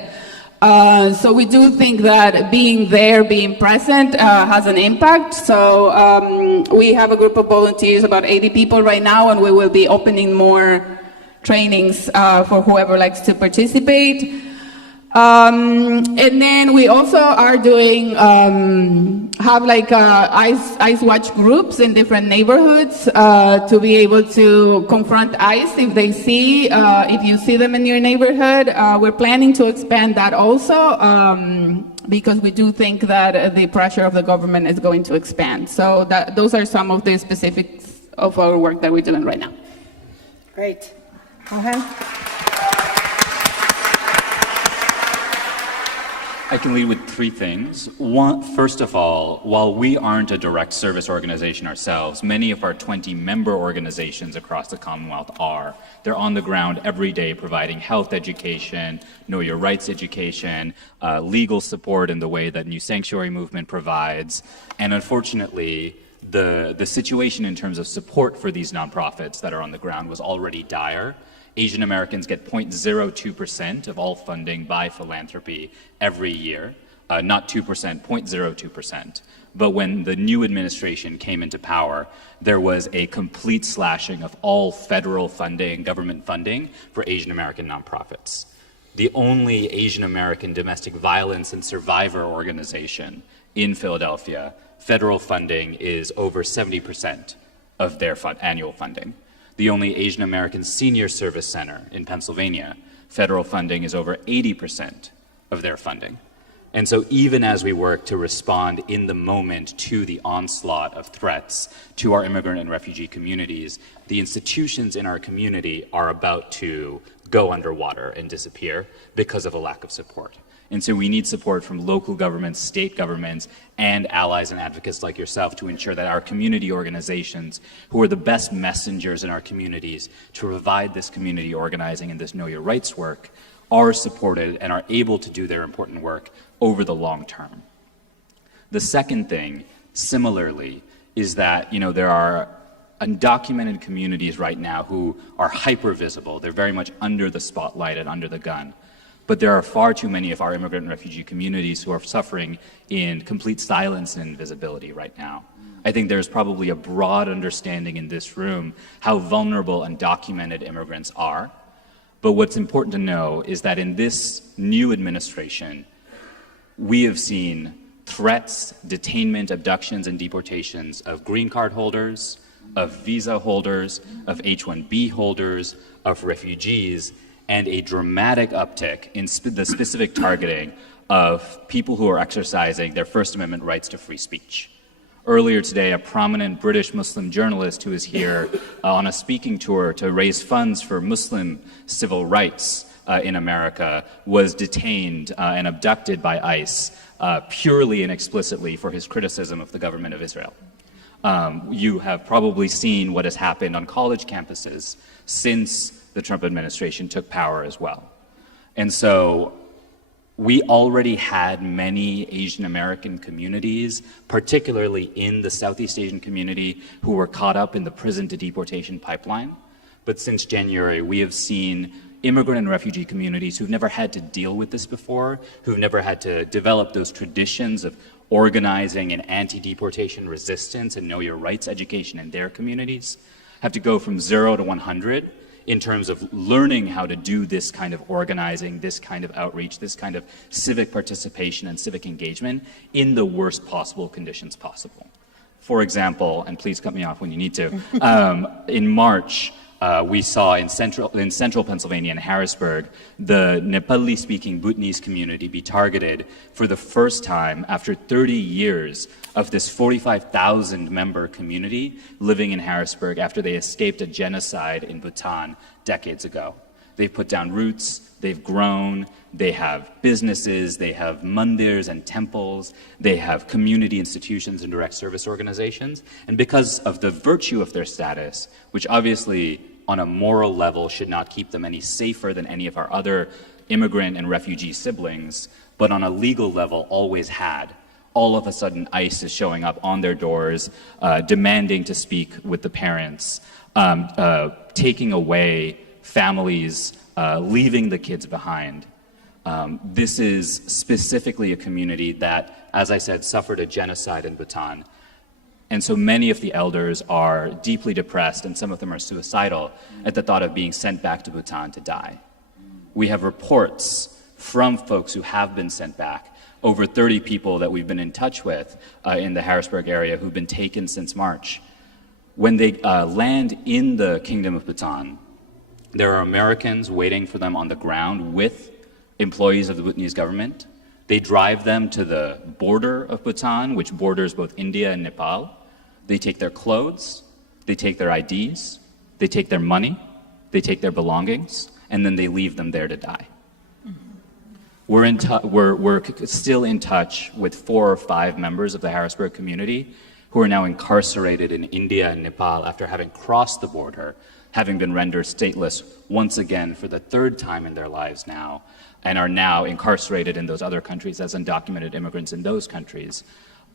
So we do think that being there, being present, has an impact. So we have a group of volunteers, about 80 people right now, and we will be opening more trainings for whoever likes to participate. And then we also are doing, have like ICE watch groups in different neighborhoods to be able to confront ICE if they see, if you see them in your neighborhood. We're planning to expand that also because we do think that the pressure of the government is going to expand. So those are some of the specifics of our work that we're doing right now. Great. Mohan? I can lead with 3 things. One, first of all, while we aren't a direct service organization ourselves, many of our 20 member organizations across the Commonwealth are. They're on the ground every day providing health education, know your rights education, legal support in the way that New Sanctuary Movement provides. And unfortunately, the situation in terms of support for these nonprofits that are on the ground was already dire. Asian Americans get 0.02% of all funding by philanthropy every year, not 2%, 0.02%. But when the new administration came into power, there was a complete slashing of all federal funding, government funding for Asian American nonprofits. The only Asian American domestic violence and survivor organization in Philadelphia, federal funding is over 70% of their annual funding. The only Asian American Senior Service Center in Pennsylvania, federal funding is over 80% of their funding. And so even as we work to respond in the moment to the onslaught of threats to our immigrant and refugee communities, the institutions in our community are about to go underwater and disappear because of a lack of support. And so we need support from local governments, state governments, and allies and advocates like yourself to ensure that our community organizations, who are the best messengers in our communities to provide this community organizing and this Know Your Rights work, are supported and are able to do their important work over the long term. The second thing, similarly, is that there are undocumented communities right now who are hyper-visible. They're very much under the spotlight and under the gun. But there are far too many of our immigrant and refugee communities who are suffering in complete silence and invisibility right now. I think there's probably a broad understanding in this room how vulnerable undocumented immigrants are. But what's important to know is that in this new administration, we have seen threats, detainment, abductions, and deportations of green card holders, of visa holders, of H-1B holders, of refugees, and a dramatic uptick in the specific targeting of people who are exercising their First Amendment rights to free speech. Earlier today, a prominent British Muslim journalist who is here on a speaking tour to raise funds for Muslim civil rights in America was detained and abducted by ICE purely and explicitly for his criticism of the government of Israel. You have probably seen what has happened on college campuses since the Trump administration took power as well. And so we already had many Asian American communities, particularly in the Southeast Asian community, who were caught up in the prison to deportation pipeline. But since January, we have seen immigrant and refugee communities who've never had to deal with this before, who've never had to develop those traditions of organizing and anti-deportation resistance and know your rights education in their communities, have to go from 0 to 100 in terms of learning how to do this kind of organizing, this kind of outreach, this kind of civic participation and civic engagement in the worst possible conditions possible. For example, and please cut me off when you need to, in March, we saw in central Pennsylvania, in Harrisburg, the Nepali-speaking Bhutanese community be targeted for the first time after 30 years of this 45,000-member community living in Harrisburg after they escaped a genocide in Bhutan decades ago. They've put down roots, they've grown, they have businesses, they have mandirs and temples, they have community institutions and direct service organizations. And because of the virtue of their status, which obviously on a moral level should not keep them any safer than any of our other immigrant and refugee siblings, but on a legal level always had, all of a sudden ICE is showing up on their doors, demanding to speak with the parents, taking away families, leaving the kids behind. This is specifically a community that, as I said, suffered a genocide in Bhutan. And so many of the elders are deeply depressed, and some of them are suicidal at the thought of being sent back to Bhutan to die. We have reports from folks who have been sent back, over 30 people that we've been in touch with in the Harrisburg area who've been taken since March. When they land in the Kingdom of Bhutan, there are Americans waiting for them on the ground with employees of the Bhutanese government. They drive them to the border of Bhutan, which borders both India and Nepal. They take their clothes, they take their IDs, they take their money, they take their belongings, and then they leave them there to die. We're still in touch with 4 or 5 members of the Harrisburg community who are now incarcerated in India and Nepal after having crossed the border, having been rendered stateless once again for the 3rd time in their lives now, and are now incarcerated in those other countries as undocumented immigrants in those countries.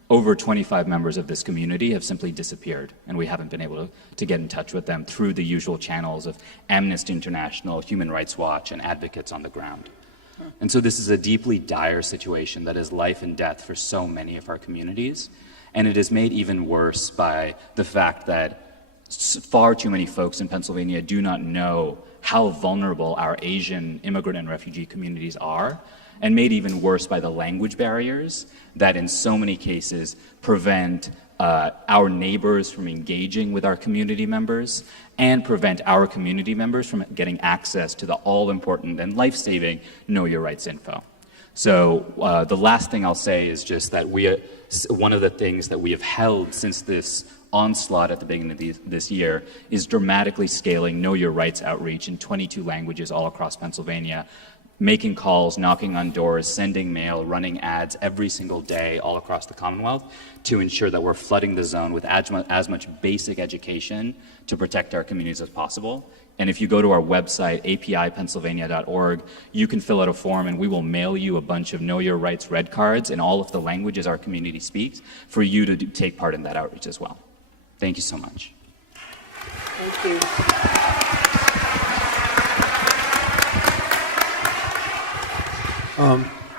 Over 25 members of this community have simply disappeared, and we haven't been able to get in touch with them through the usual channels of Amnesty International, Human Rights Watch, and advocates on the ground. And so this is a deeply dire situation that is life and death for so many of our communities, and it is made even worse by the fact that far too many folks in Pennsylvania do not know how vulnerable our Asian immigrant and refugee communities are, and made even worse by the language barriers that in so many cases prevent our neighbors from engaging with our community members and prevent our community members from getting access to the all-important and life-saving Know Your Rights info. So the last thing I'll say is just that one of the things that we have held since this onslaught at the beginning of this year is dramatically scaling Know Your Rights outreach in 22 languages all across Pennsylvania, making calls, knocking on doors, sending mail, running ads every single day all across the Commonwealth to ensure that we're flooding the zone with as much basic education to protect our communities as possible. And if you go to our website, apipennsylvania.org, you can fill out a form and we will mail you a bunch of Know Your Rights red cards in all of the languages our community speaks for you to take part in that outreach as well. Thank you so much. Thank you.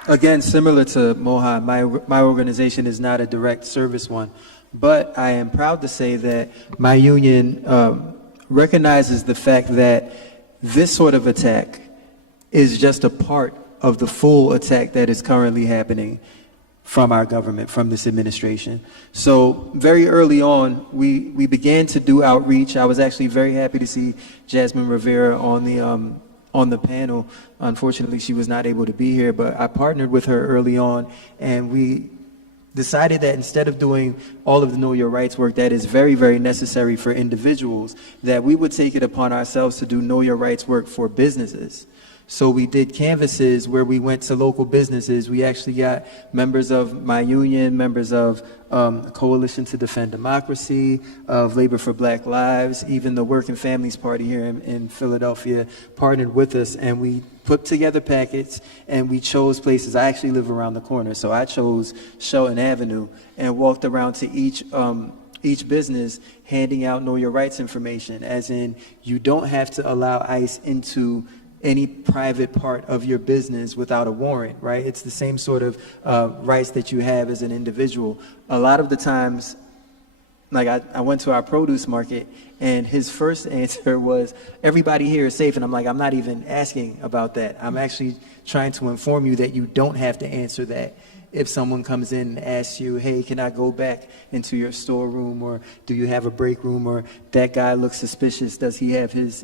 Again, similar to Moha, my organization is not a direct service one, but I am proud to say that my union recognizes the fact that this sort of attack is just a part of the full attack that is currently happening from our government, from this administration. So very early on, we began to do outreach. I was actually very happy to see Jasmine Rivera on the panel. Unfortunately, she was not able to be here, but I partnered with her early on, and we decided that instead of doing all of the Know Your Rights work that is very, very necessary for individuals, that we would take it upon ourselves to do Know Your Rights work for businesses. So we did canvases where we went to local businesses. We actually got members of my union, members of Coalition to Defend Democracy, of Labor for Black Lives, even the Working Families Party here in Philadelphia partnered with us, and we put together packets and we chose places. I actually live around the corner, so I chose Shelton Avenue and walked around to each business handing out Know Your Rights information, as in you don't have to allow ICE into any private part of your business without a warrant, right? It's the same sort of rights that you have as an individual. A lot of the times, like I went to our produce market and his first answer was, everybody here is safe. And I'm like, I'm not even asking about that. I'm actually trying to inform you that you don't have to answer that. If someone comes in and asks you, hey, can I go back into your storeroom, or do you have a break room, or that guy looks suspicious, does he have his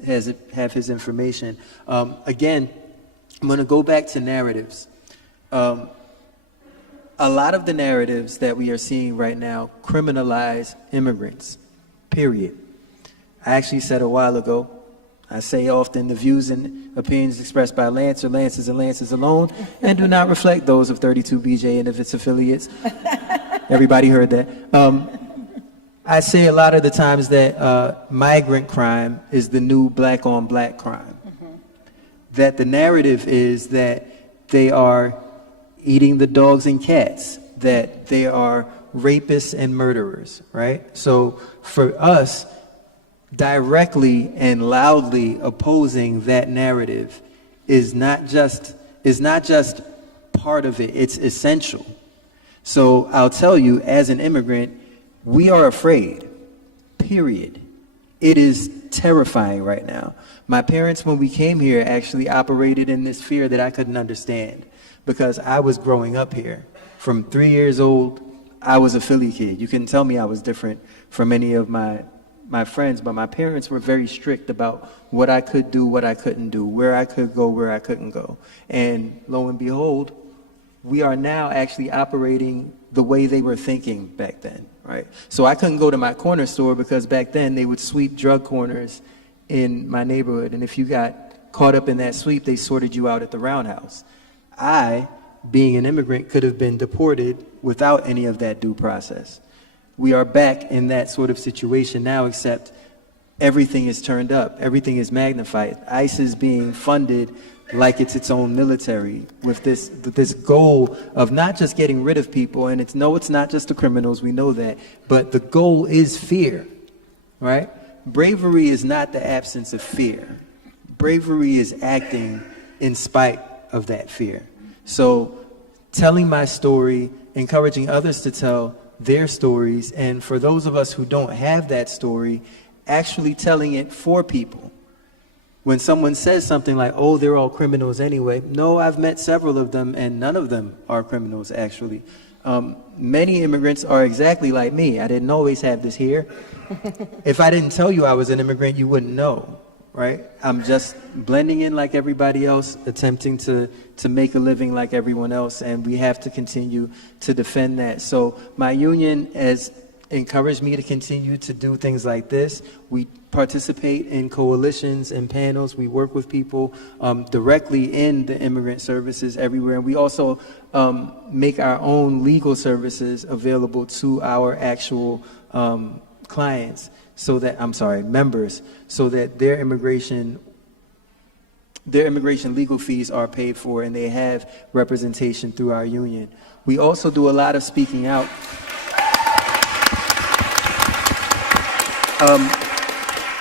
information? Again, I'm going to go back to narratives. A lot of the narratives that we are seeing right now criminalize immigrants, period. I actually said a while ago, I say often the views and opinions expressed by Lance or Lance's and Lance's alone and do not reflect those of 32BJ and of its affiliates. Everybody heard that. I say a lot of the times that migrant crime is the new black on black crime. That the narrative is that they are eating the dogs and cats, that they are rapists and murderers, right? So for us, directly and loudly opposing that narrative is not just part of it, it's essential. So I'll tell you, as an immigrant, we are afraid, period. It is terrifying right now. My parents, when we came here, actually operated in this fear that I couldn't understand because I was growing up here. From 3 years old, I was a Philly kid. You couldn't tell me I was different from any of my friends, but my parents were very strict about what I could do, what I couldn't do, where I could go, where I couldn't go. And lo and behold, we are now actually operating the way they were thinking back then, right? So I couldn't go to my corner store because back then they would sweep drug corners in my neighborhood. And if you got caught up in that sweep, they sorted you out at the roundhouse. I, being an immigrant, could have been deported without any of that due process. We are back in that sort of situation now, except everything is turned up, everything is magnified. ICE is being funded like it's its own military with this goal of not just getting rid of people, and it's not just the criminals, we know that, but the goal is fear, right? Bravery is not the absence of fear. Bravery is acting in spite of that fear. So telling my story, encouraging others to tell their stories, and for those of us who don't have that story, actually telling it for people. When someone says something like, oh, they're all criminals anyway. No, I've met several of them, and none of them are criminals, actually. Many immigrants are exactly like me. I didn't always have this here. If I didn't tell you I was an immigrant, you wouldn't know, right? I'm just blending in like everybody else, attempting to make a living like everyone else, and we have to continue to defend that. So my union has encouraged me to continue to do things like this. We participate in coalitions and panels. We work with people directly in the immigrant services everywhere. And we also make our own legal services available to our actual clients, members, so that their immigration legal fees are paid for and they have representation through our union. We also do a lot of speaking out.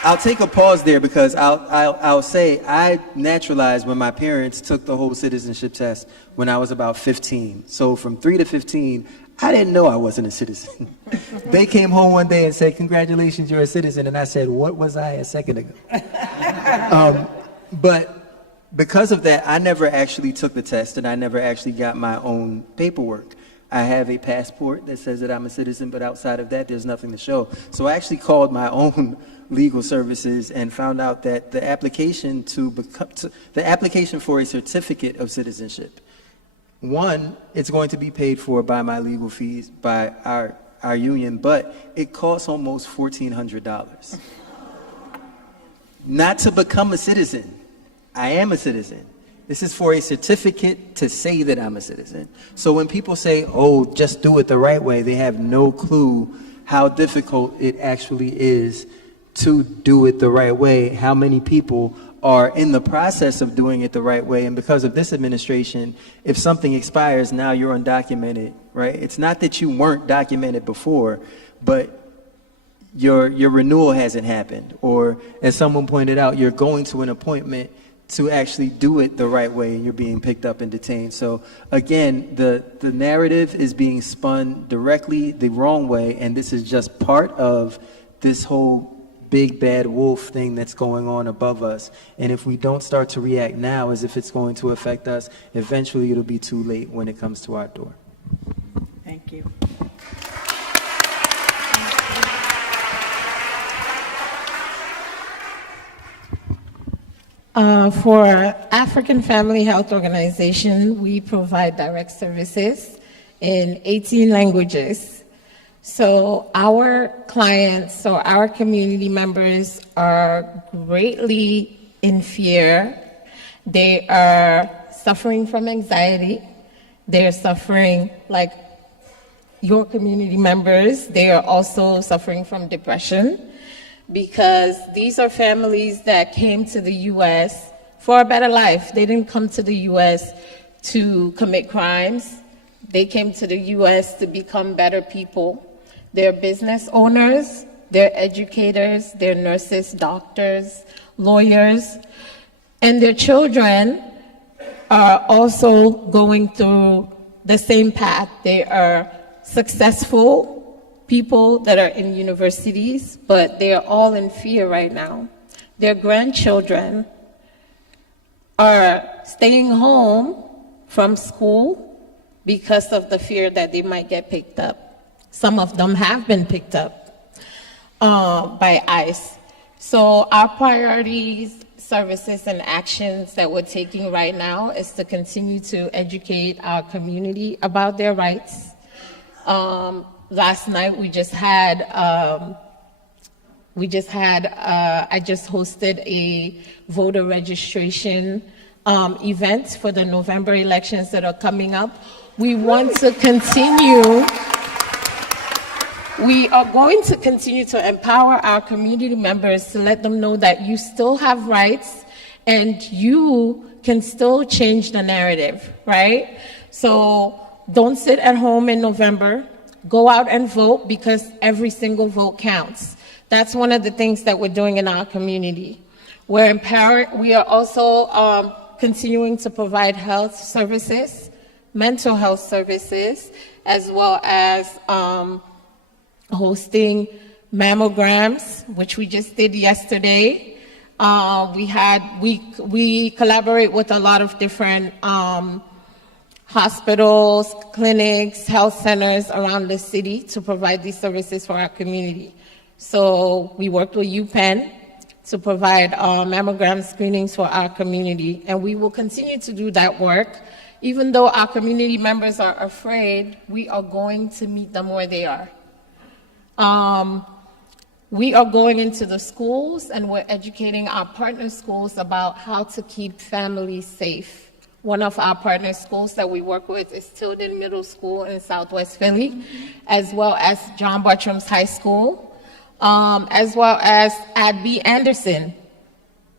I'll take a pause there because I'll say I naturalized when my parents took the whole citizenship test when I was about 15. So from 3 to 15, I didn't know I wasn't a citizen. They came home one day and said, congratulations, you're a citizen. And I said, what was I a second ago? But because of that, I never actually took the test and I never actually got my own paperwork. I have a passport that says that I'm a citizen, but outside of that, there's nothing to show. So I actually called my own legal services and found out that the application for a certificate of citizenship, one, it's going to be paid for by my legal fees, by our union, but it costs almost $1,400. Not to become a citizen. I am a citizen. This is for a certificate to say that I'm a citizen. So when people say, oh, just do it the right way, they have no clue how difficult it actually is to do it the right way, how many people are in the process of doing it the right way. And because of this administration, if something expires, now you're undocumented, right? It's not that you weren't documented before, but your renewal hasn't happened. Or as someone pointed out, you're going to an appointment to actually do it the right way and you're being picked up and detained. So again, the narrative is being spun directly the wrong way, and this is just part of this whole big bad wolf thing that's going on above us. And if we don't start to react now as if it's going to affect us, eventually it'll be too late when it comes to our door. Thank you. For African Family Health Organization, we provide direct services in 18 languages. So our clients or our community members are greatly in fear. They are suffering from anxiety. They are suffering, like your community members, they are also suffering from depression, because these are families that came to the U.S. for a better life. They didn't come to the U.S. to commit crimes. They came to the U.S. to become better people. They're business owners, they're educators, they're nurses, doctors, lawyers, and their children are also going through the same path. They are successful people that are in universities, but they are all in fear right now. Their grandchildren are staying home from school because of the fear that they might get picked up. Some of them have been picked up by ICE. So our priorities, services, and actions that we're taking right now is to continue to educate our community about their rights. Last night I just hosted a voter registration event for the November elections that are coming up. We are going to continue to empower our community members to let them know that you still have rights and you can still change the narrative, right? So don't sit at home in November. Go out and vote, because every single vote counts. That's one of the things that we're doing in our community. We are also continuing to provide health services, mental health services, as well as hosting mammograms, which we just did yesterday. We collaborate with a lot of different hospitals, clinics, health centers around the city to provide these services for our community. So we worked with UPenn to provide mammogram screenings for our community, and we will continue to do that work. Even though our community members are afraid, we are going to meet them where they are. We are going into the schools, and we're educating our partner schools about how to keep families safe. One of our partner schools that we work with is Tilden Middle School in Southwest Philly, as well as John Bartram's High School, as well as Adby Anderson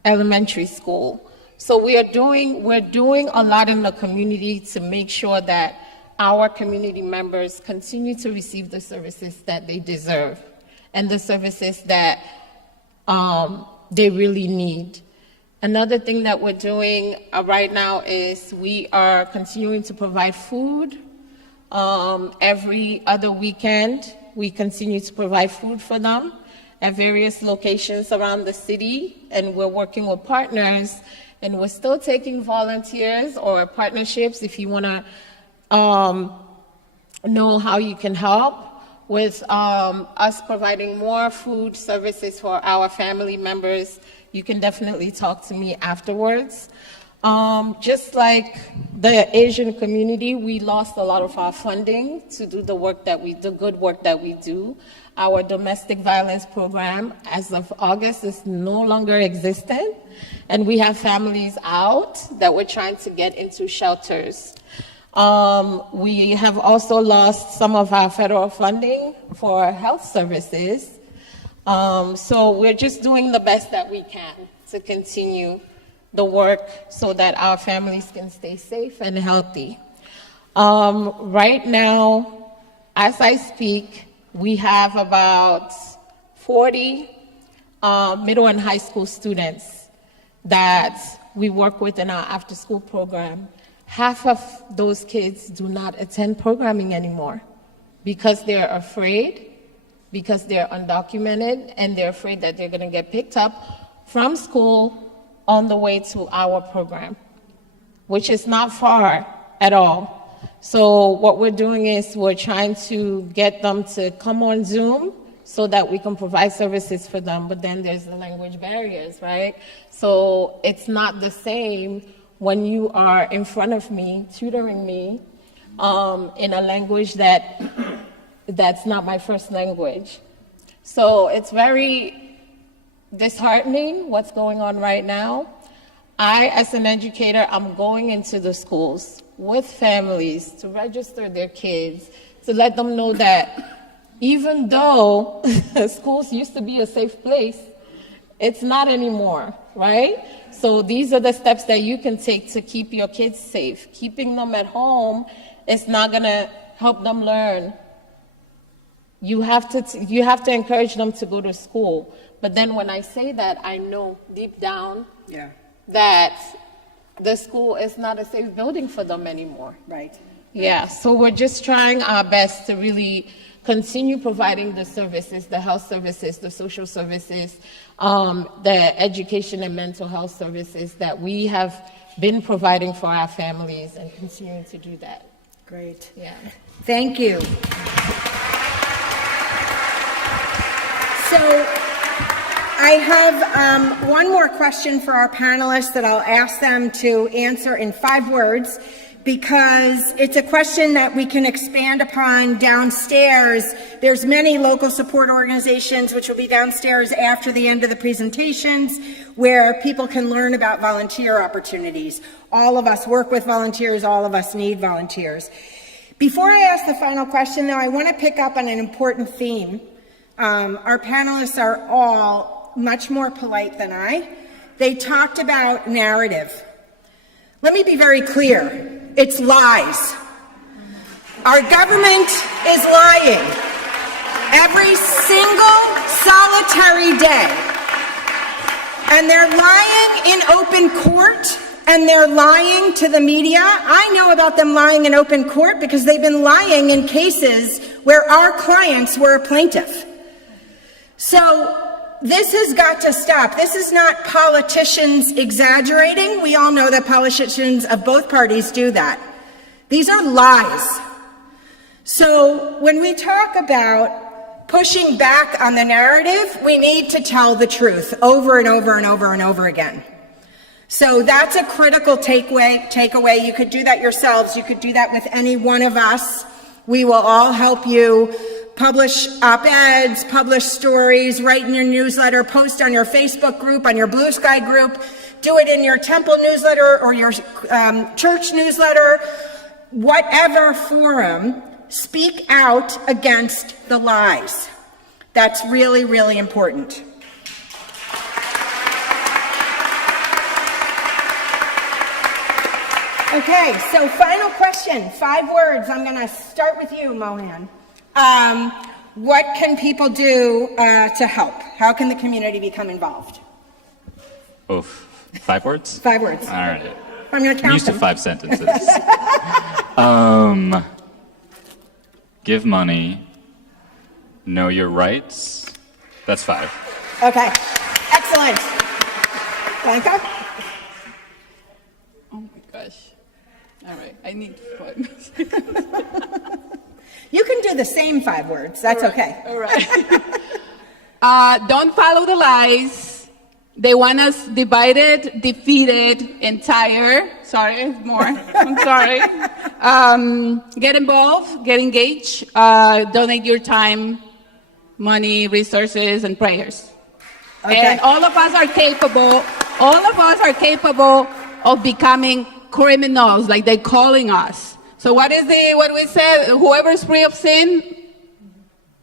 Elementary School. So we're doing a lot in the community to make sure that our community members continue to receive the services that they deserve and the services that they really need. Another thing that we're doing right now is we are continuing to provide food. Every other weekend, we continue to provide food for them at various locations around the city, and we're working with partners, and we're still taking volunteers or partnerships if you want to know how you can help with us providing more food services for our family members. You can definitely talk to me afterwards. Just like the Asian community, we lost a lot of our funding to do the good work that we do. Our domestic violence program, as of August, is no longer existent, and we have families out that we're trying to get into shelters. We have also lost some of our federal funding for health services. So we're just doing the best that we can to continue the work so that our families can stay safe and healthy. Right now, as I speak, we have about 40 middle and high school students that we work with in our after-school program. Half of those kids do not attend programming anymore because they're afraid, because they're undocumented, and they're afraid that they're going to get picked up from school on the way to our program, which is not far at all. So what we're doing is we're trying to get them to come on Zoom so that we can provide services for them, but then there's the language barriers, right? So it's not the same when you are in front of me, tutoring me in a language that's not my first language. So it's very disheartening what's going on right now. I, as an educator, I'm going into the schools with families to register their kids, to let them know that even though schools used to be a safe place, it's not anymore, right? So these are the steps that you can take to keep your kids safe. Keeping them at home is not gonna help them learn. You have to encourage them to go to school. But then when I say that, I know deep down that the school is not a safe building for them anymore. Right. Yeah, so we're just trying our best to really continue providing the services, the health services, the social services, the education and mental health services that we have been providing for our families and continuing to do that. Great. Yeah. Thank you. So I have one more question for our panelists that I'll ask them to answer in 5 words, because it's a question that we can expand upon downstairs. There's many local support organizations which will be downstairs after the end of the presentations, where people can learn about volunteer opportunities. All of us work with volunteers, all of us need volunteers. Before I ask the final question, though, I want to pick up on an important theme. Our panelists are all much more polite than I. They talked about narrative. Let me be very clear. It's lies. Our government is lying every single solitary day. And they're lying in open court, and they're lying to the media. I know about them lying in open court because they've been lying in cases where our clients were a plaintiff. So this has got to stop. This is not politicians exaggerating. We all know that politicians of both parties do that. These are lies. So when we talk about pushing back on the narrative, we need to tell the truth over and over and over and over again. So that's a critical takeaway. You could do that yourselves. You could do that with any one of us. We will all help you publish op-eds, publish stories, write in your newsletter, post on your Facebook group, on your Blue Sky group, do it in your temple newsletter or your church newsletter, whatever forum, speak out against the lies. That's really, really important. Okay, so final question, 5 words. I'm going to start with you, Mohan. What can people do to help? How can the community become involved? Oof. 5 words? 5 words. All right. I'm going to count I'm used to them. 5 sentences. Give money. Know your rights. That's 5. Okay. Excellent. Blanca? Oh my gosh. All right, I need 5. You can do the same 5 words. That's okay. All right. Don't follow the lies. They want us divided, defeated, entire. Sorry, more. I'm sorry. Get involved, get engaged, donate your time, money, resources, and prayers. Okay. And all of us are capable of becoming criminals, like they're calling us. So what we said? Whoever's free of sin.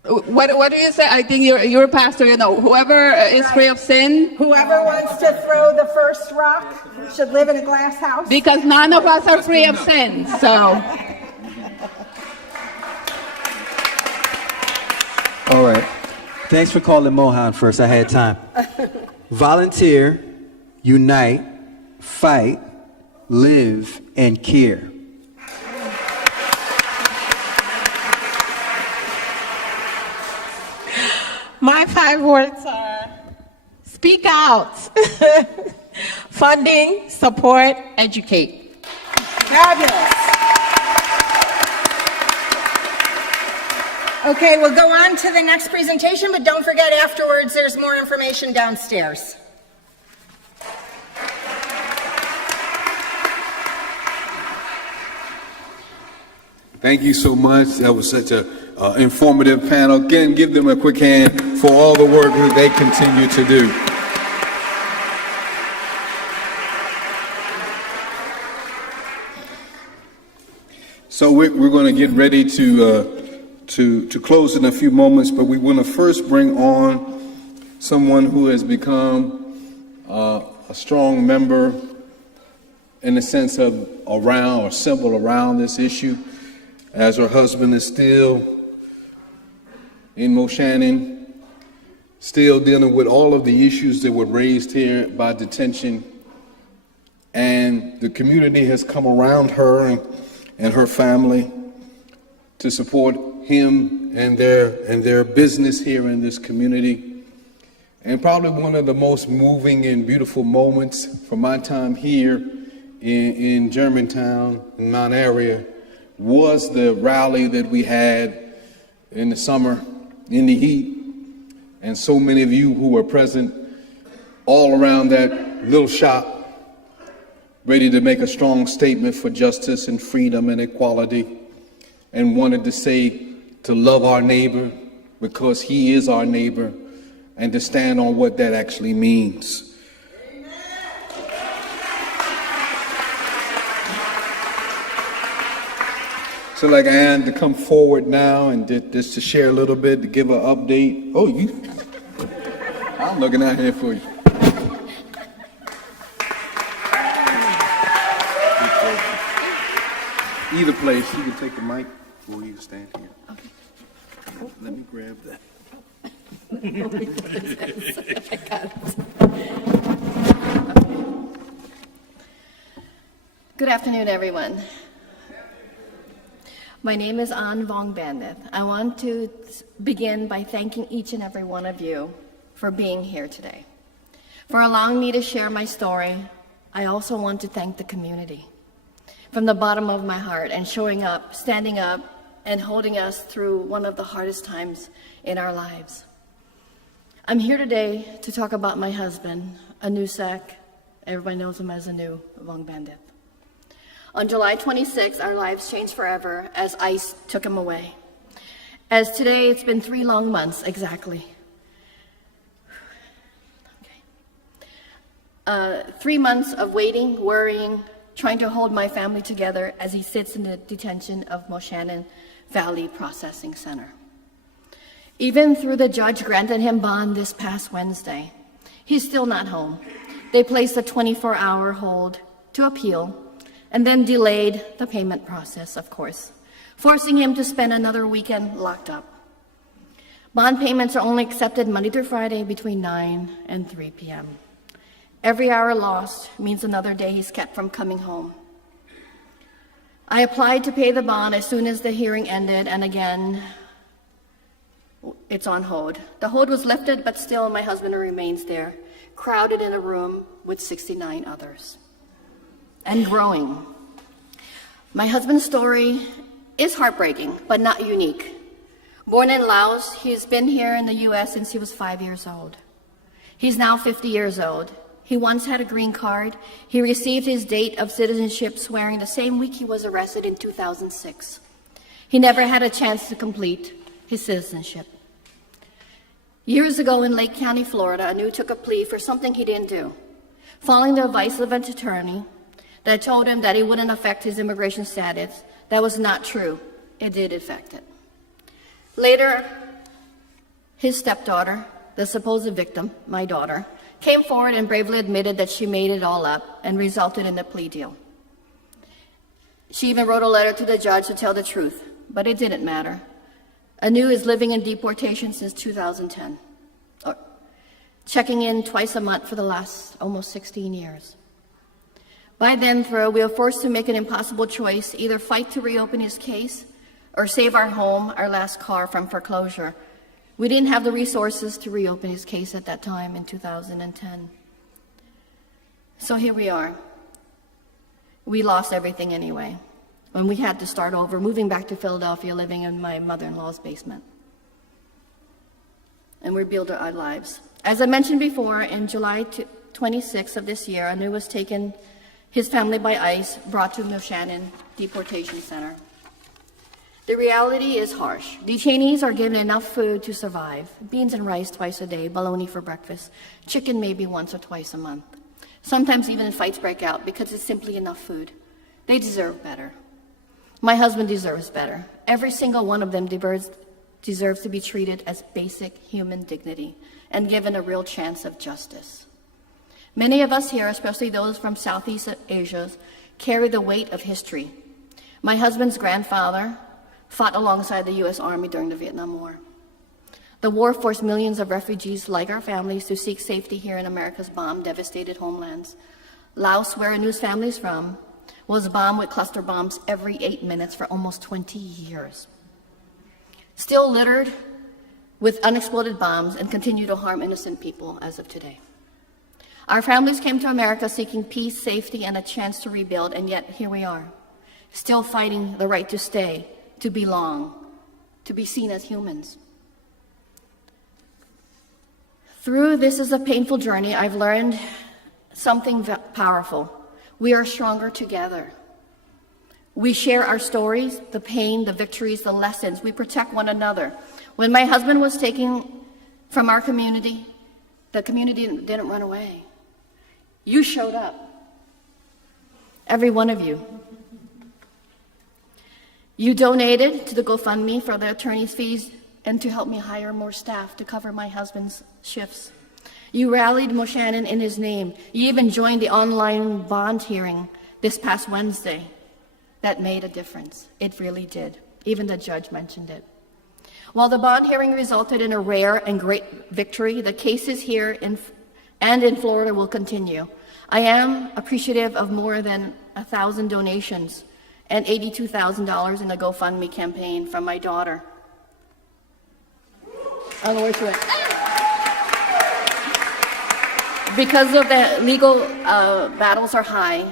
What do you say? I think you're a pastor. You know, whoever is free of sin. Whoever wants to throw the first rock should live in a glass house. Because none of us are free of sin. So. All right. Thanks for calling Mohan first. I had time. Volunteer, unite, fight, live, and care. My 5 words are speak out, funding, support, educate. Fabulous. Okay, we'll go on to the next presentation, but don't forget afterwards there's more information downstairs. Thank you so much. That was such a informative panel. Again, give them a quick hand for all the work that they continue to do. So we're going to get ready to close in a few moments, but we want to first bring on someone who has become a strong member in the sense of around or symbol around this issue, as her husband is still in Moshannon, still dealing with all of the issues that were raised here by detention. And the community has come around her and her family to support him and their business here in this community. And probably one of the most moving and beautiful moments from my time here in Germantown, in Mount Area, was the rally that we had in the summer in the heat. And so many of you who were present all around that little shop, ready to make a strong statement for justice and freedom and equality, and wanted to say to love our neighbor because he is our neighbor, and to stand on what that actually means. So like Ann to come forward now and just to share a little bit, to give an update. Oh, I'm looking out here for you. Either place, you can take the mic or you can stand here. Okay. Oh, let me grab that. Good afternoon, everyone. My name is An Vong Bandit. I want to begin by thanking each and every one of you for being here today. For allowing me to share my story, I also want to thank the community from the bottom of my heart and showing up, standing up, and holding us through one of the hardest times in our lives. I'm here today to talk about my husband, Anu Sak. Everybody knows him as Anu Vong Bandit. On July 26th, our lives changed forever as ICE took him away. As today, it's been 3 long months exactly. 3 months of waiting, worrying, trying to hold my family together as he sits in the detention of Moshannon Valley Processing Center. Even through the judge granted him bond this past Wednesday, he's still not home. They placed a 24-hour hold to appeal and then delayed the payment process, of course, forcing him to spend another weekend locked up. Bond payments are only accepted Monday through Friday between 9 and 3 p.m. Every hour lost means another day he's kept from coming home. I applied to pay the bond as soon as the hearing ended, and again, it's on hold. The hold was lifted, but still my husband remains there, crowded in a room with 69 others, and growing. My husband's story is heartbreaking, but not unique. Born in Laos, he's been here in the U.S. since he was 5 years old. He's now 50 years old. He once had a green card. He received his date of citizenship swearing the same week he was arrested in 2006. He never had a chance to complete his citizenship. Years ago in Lake County, Florida, Anu took a plea for something he didn't do, following the advice of an attorney that told him that it wouldn't affect his immigration status. That was not true. It did affect it. Later, his stepdaughter, the supposed victim, my daughter, came forward and bravely admitted that she made it all up and resulted in a plea deal. She even wrote a letter to the judge to tell the truth, but it didn't matter. Anu is living in deportation since 2010, checking in twice a month for the last almost 16 years. By then, we were forced to make an impossible choice, either fight to reopen his case or save our home, our last car, from foreclosure. We didn't have the resources to reopen his case at that time in 2010. So here we are. We lost everything anyway, when we had to start over, moving back to Philadelphia, living in my mother-in-law's basement. And rebuild our lives. As I mentioned before, in July 26th of this year, Anu was taken, his family by ICE, brought to Moshannon Deportation Center. The reality is harsh. Detainees are given enough food to survive. Beans and rice twice a day, bologna for breakfast, chicken maybe once or twice a month. Sometimes even fights break out because it's simply enough food. They deserve better. My husband deserves better. Every single one of them deserves to be treated as basic human dignity and given a real chance of justice. Many of us here, especially those from Southeast Asia, carry the weight of history. My husband's grandfather fought alongside the U.S. Army during the Vietnam War. The war forced millions of refugees like our families to seek safety here in America's bomb-devastated homelands. Laos, where Anu's family is from, was bombed with cluster bombs every 8 minutes for almost 20 years. Still littered with unexploded bombs and continue to harm innocent people as of today. Our families came to America seeking peace, safety, and a chance to rebuild, and yet here we are, still fighting the right to stay, to belong, to be seen as humans. Through this is a painful journey, I've learned something powerful. We are stronger together. We share our stories, the pain, the victories, the lessons. We protect one another. When my husband was taken from our community, the community didn't run away. You showed up. Every one of you. You donated to the GoFundMe for the attorney's fees and to help me hire more staff to cover my husband's shifts. You rallied Moshannon in his name. You even joined the online bond hearing this past Wednesday. That made a difference. It really did. Even the judge mentioned it. While the bond hearing resulted in a rare and great victory, the cases here in Florida will continue. I am appreciative of more than 1,000 donations and $82,000 in a GoFundMe campaign from my daughter. On the way to it. Because of the legal battles are high,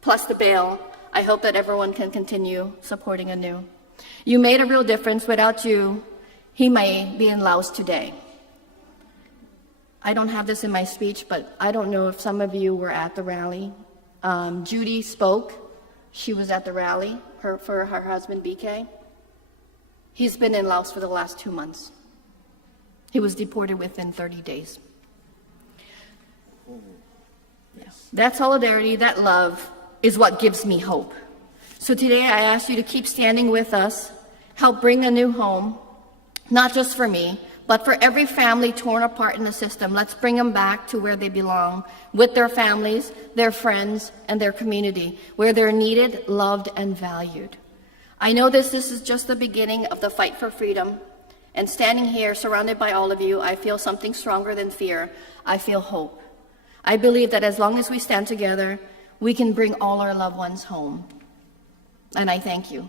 plus the bail, I hope that everyone can continue supporting Anu. You made a real difference. Without you, he may be in Laos today. I don't have this in my speech, but I don't know if some of you were at the rally. Judy spoke. She was at the rally for her husband, BK. He's been in Laos for the last 2 months. He was deported within 30 days. That solidarity, that love, is what gives me hope. So today I ask you to keep standing with us, help bring a new home, not just for me, but for every family torn apart in the system. Let's bring them back to where they belong, with their families, their friends, and their community, where they're needed, loved, and valued. I know this is just the beginning of the fight for freedom, and standing here surrounded by all of you, I feel something stronger than fear. I feel hope. I believe that as long as we stand together, we can bring all our loved ones home. And I thank you.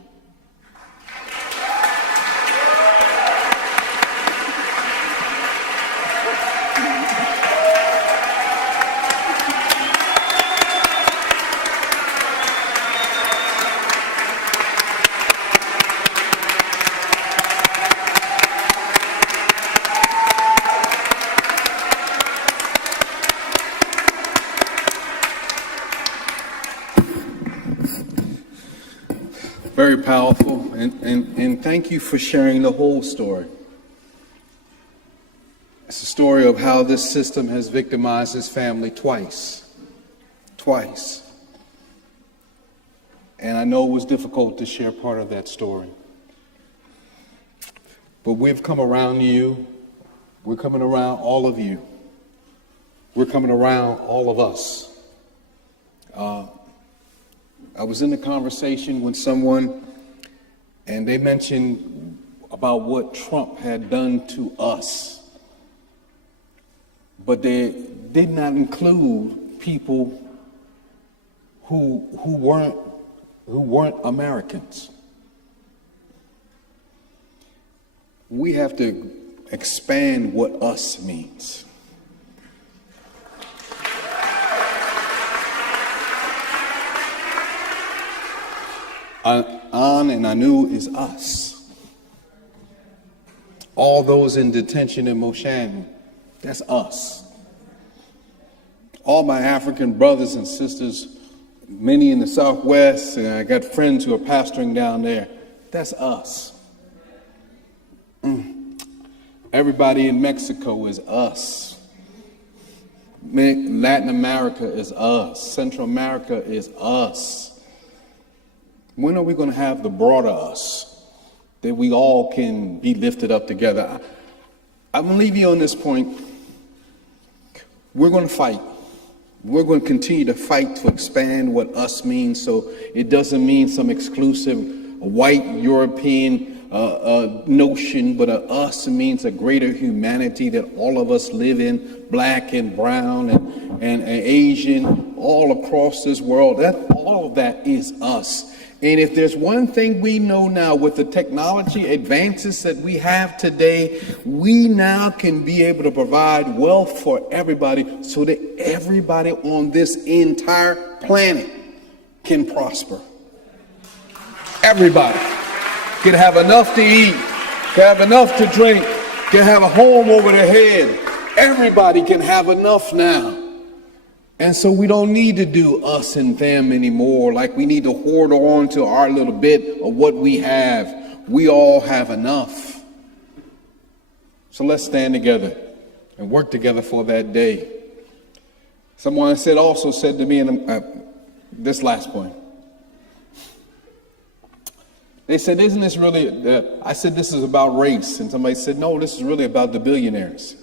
Very powerful, and thank you for sharing the whole story. It's a story of how this system has victimized his family twice. And I know it was difficult to share part of that story. But we've come around you. We're coming around all of you. We're coming around all of us. I was in a conversation with someone, and they mentioned about what Trump had done to us. But they did not include people who weren't Americans. We have to expand what us means. An and Anu is us. All those in detention in Moshannon, that's us. All my African brothers and sisters, many in the Southwest, and I got friends who are pastoring down there, that's us. Everybody in Mexico is us. Latin America is us. Central America is us. When are we going to have the broader us that we all can be lifted up together? I'm going to leave you on this point. We're going to fight. We're going to continue to fight to expand what us means, so it doesn't mean some exclusive white European notion, but us means a greater humanity that all of us live in, black and brown and Asian, all across this world. All of that is us. And if there's one thing we know now with the technology advances that we have today, we now can be able to provide wealth for everybody so that everybody on this entire planet can prosper. Everybody can have enough to eat, can have enough to drink, can have a home over their head. Everybody can have enough now. And so we don't need to do us and them anymore, like we need to hoard on to our little bit of what we have. We all have enough. So let's stand together and work together for that day. Someone also said to me in this last point, they said, isn't this really, I said this is about race, and somebody said, no, this is really about the billionaires.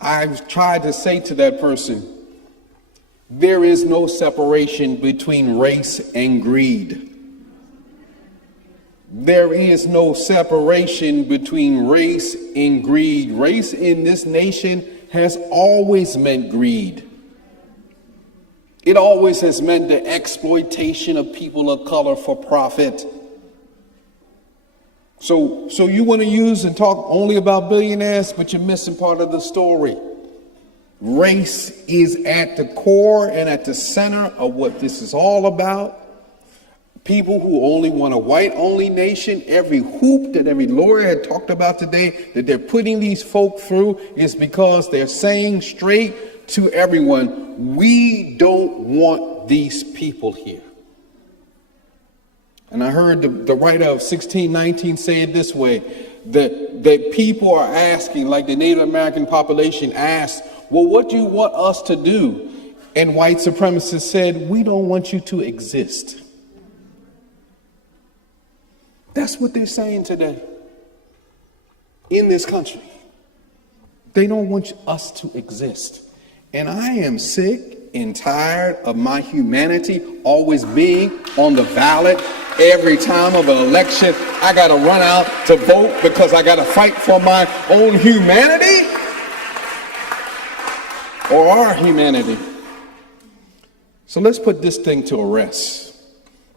I've tried to say to that person, there is no separation between race and greed. There is no separation between race and greed. Race in this nation has always meant greed. It always has meant the exploitation of people of color for profit. So you want to use and talk only about billionaires, but you're missing part of the story. Race is at the core and at the center of what this is all about. People who only want a white-only nation, every hoop that every lawyer had talked about today that they're putting these folk through is because they're saying straight to everyone, we don't want these people here. And I heard the writer of 1619 say it this way, that people are asking, like the Native American population asked, well, what do you want us to do? And white supremacists said, we don't want you to exist. That's what they're saying today in this country. They don't want us to exist. And I am sick and tired of my humanity always being on the ballot. Every time of an election, I got to run out to vote because I got to fight for my own humanity or our humanity. So let's put this thing to a rest.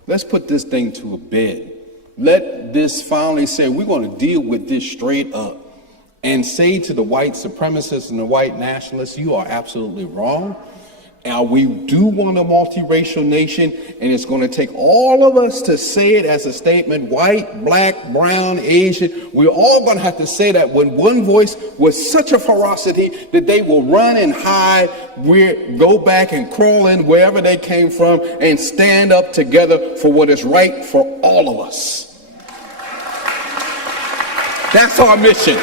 Let's put this thing to a bed. Let this finally say, we're going to deal with this straight up and say to the white supremacists and the white nationalists, you are absolutely wrong. And we do want a multiracial nation, and it's going to take all of us to say it as a statement, white, black, brown, Asian. We're all going to have to say that with one voice with such a ferocity that they will run and hide, go back and crawl in wherever they came from and stand up together for what is right for all of us. That's our mission.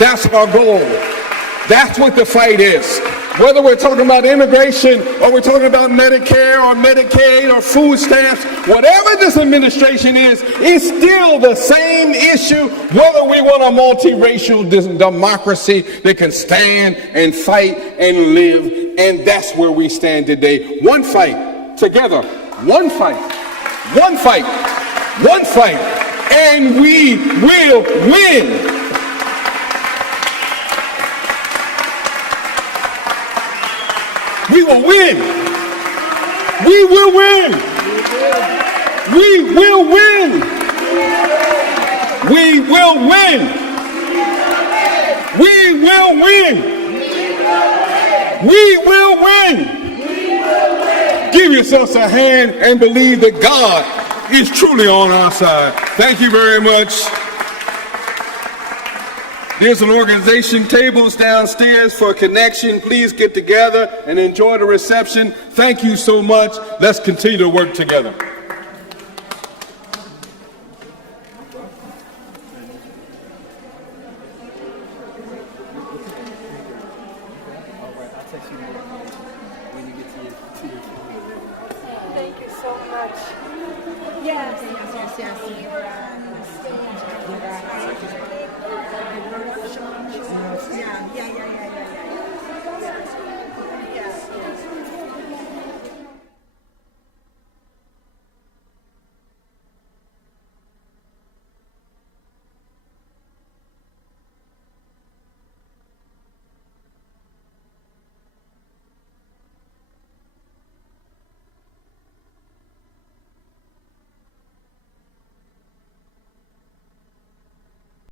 That's our goal. That's what the fight is. Whether we're talking about immigration or we're talking about Medicare or Medicaid or food stamps, whatever this administration is, it's still the same issue, whether we want a multiracial democracy that can stand and fight and live. And that's where we stand today. One fight together. One fight. One fight. One fight. And we will win. We will win. We will win. We will win. We will win. We will win. We will win. Give yourselves a hand and believe that God is truly on our side. Thank you very much. There's an organization, tables downstairs for a connection. Please get together and enjoy the reception. Thank you so much. Let's continue to work together. Thank you so much. yes. We were on the stage at the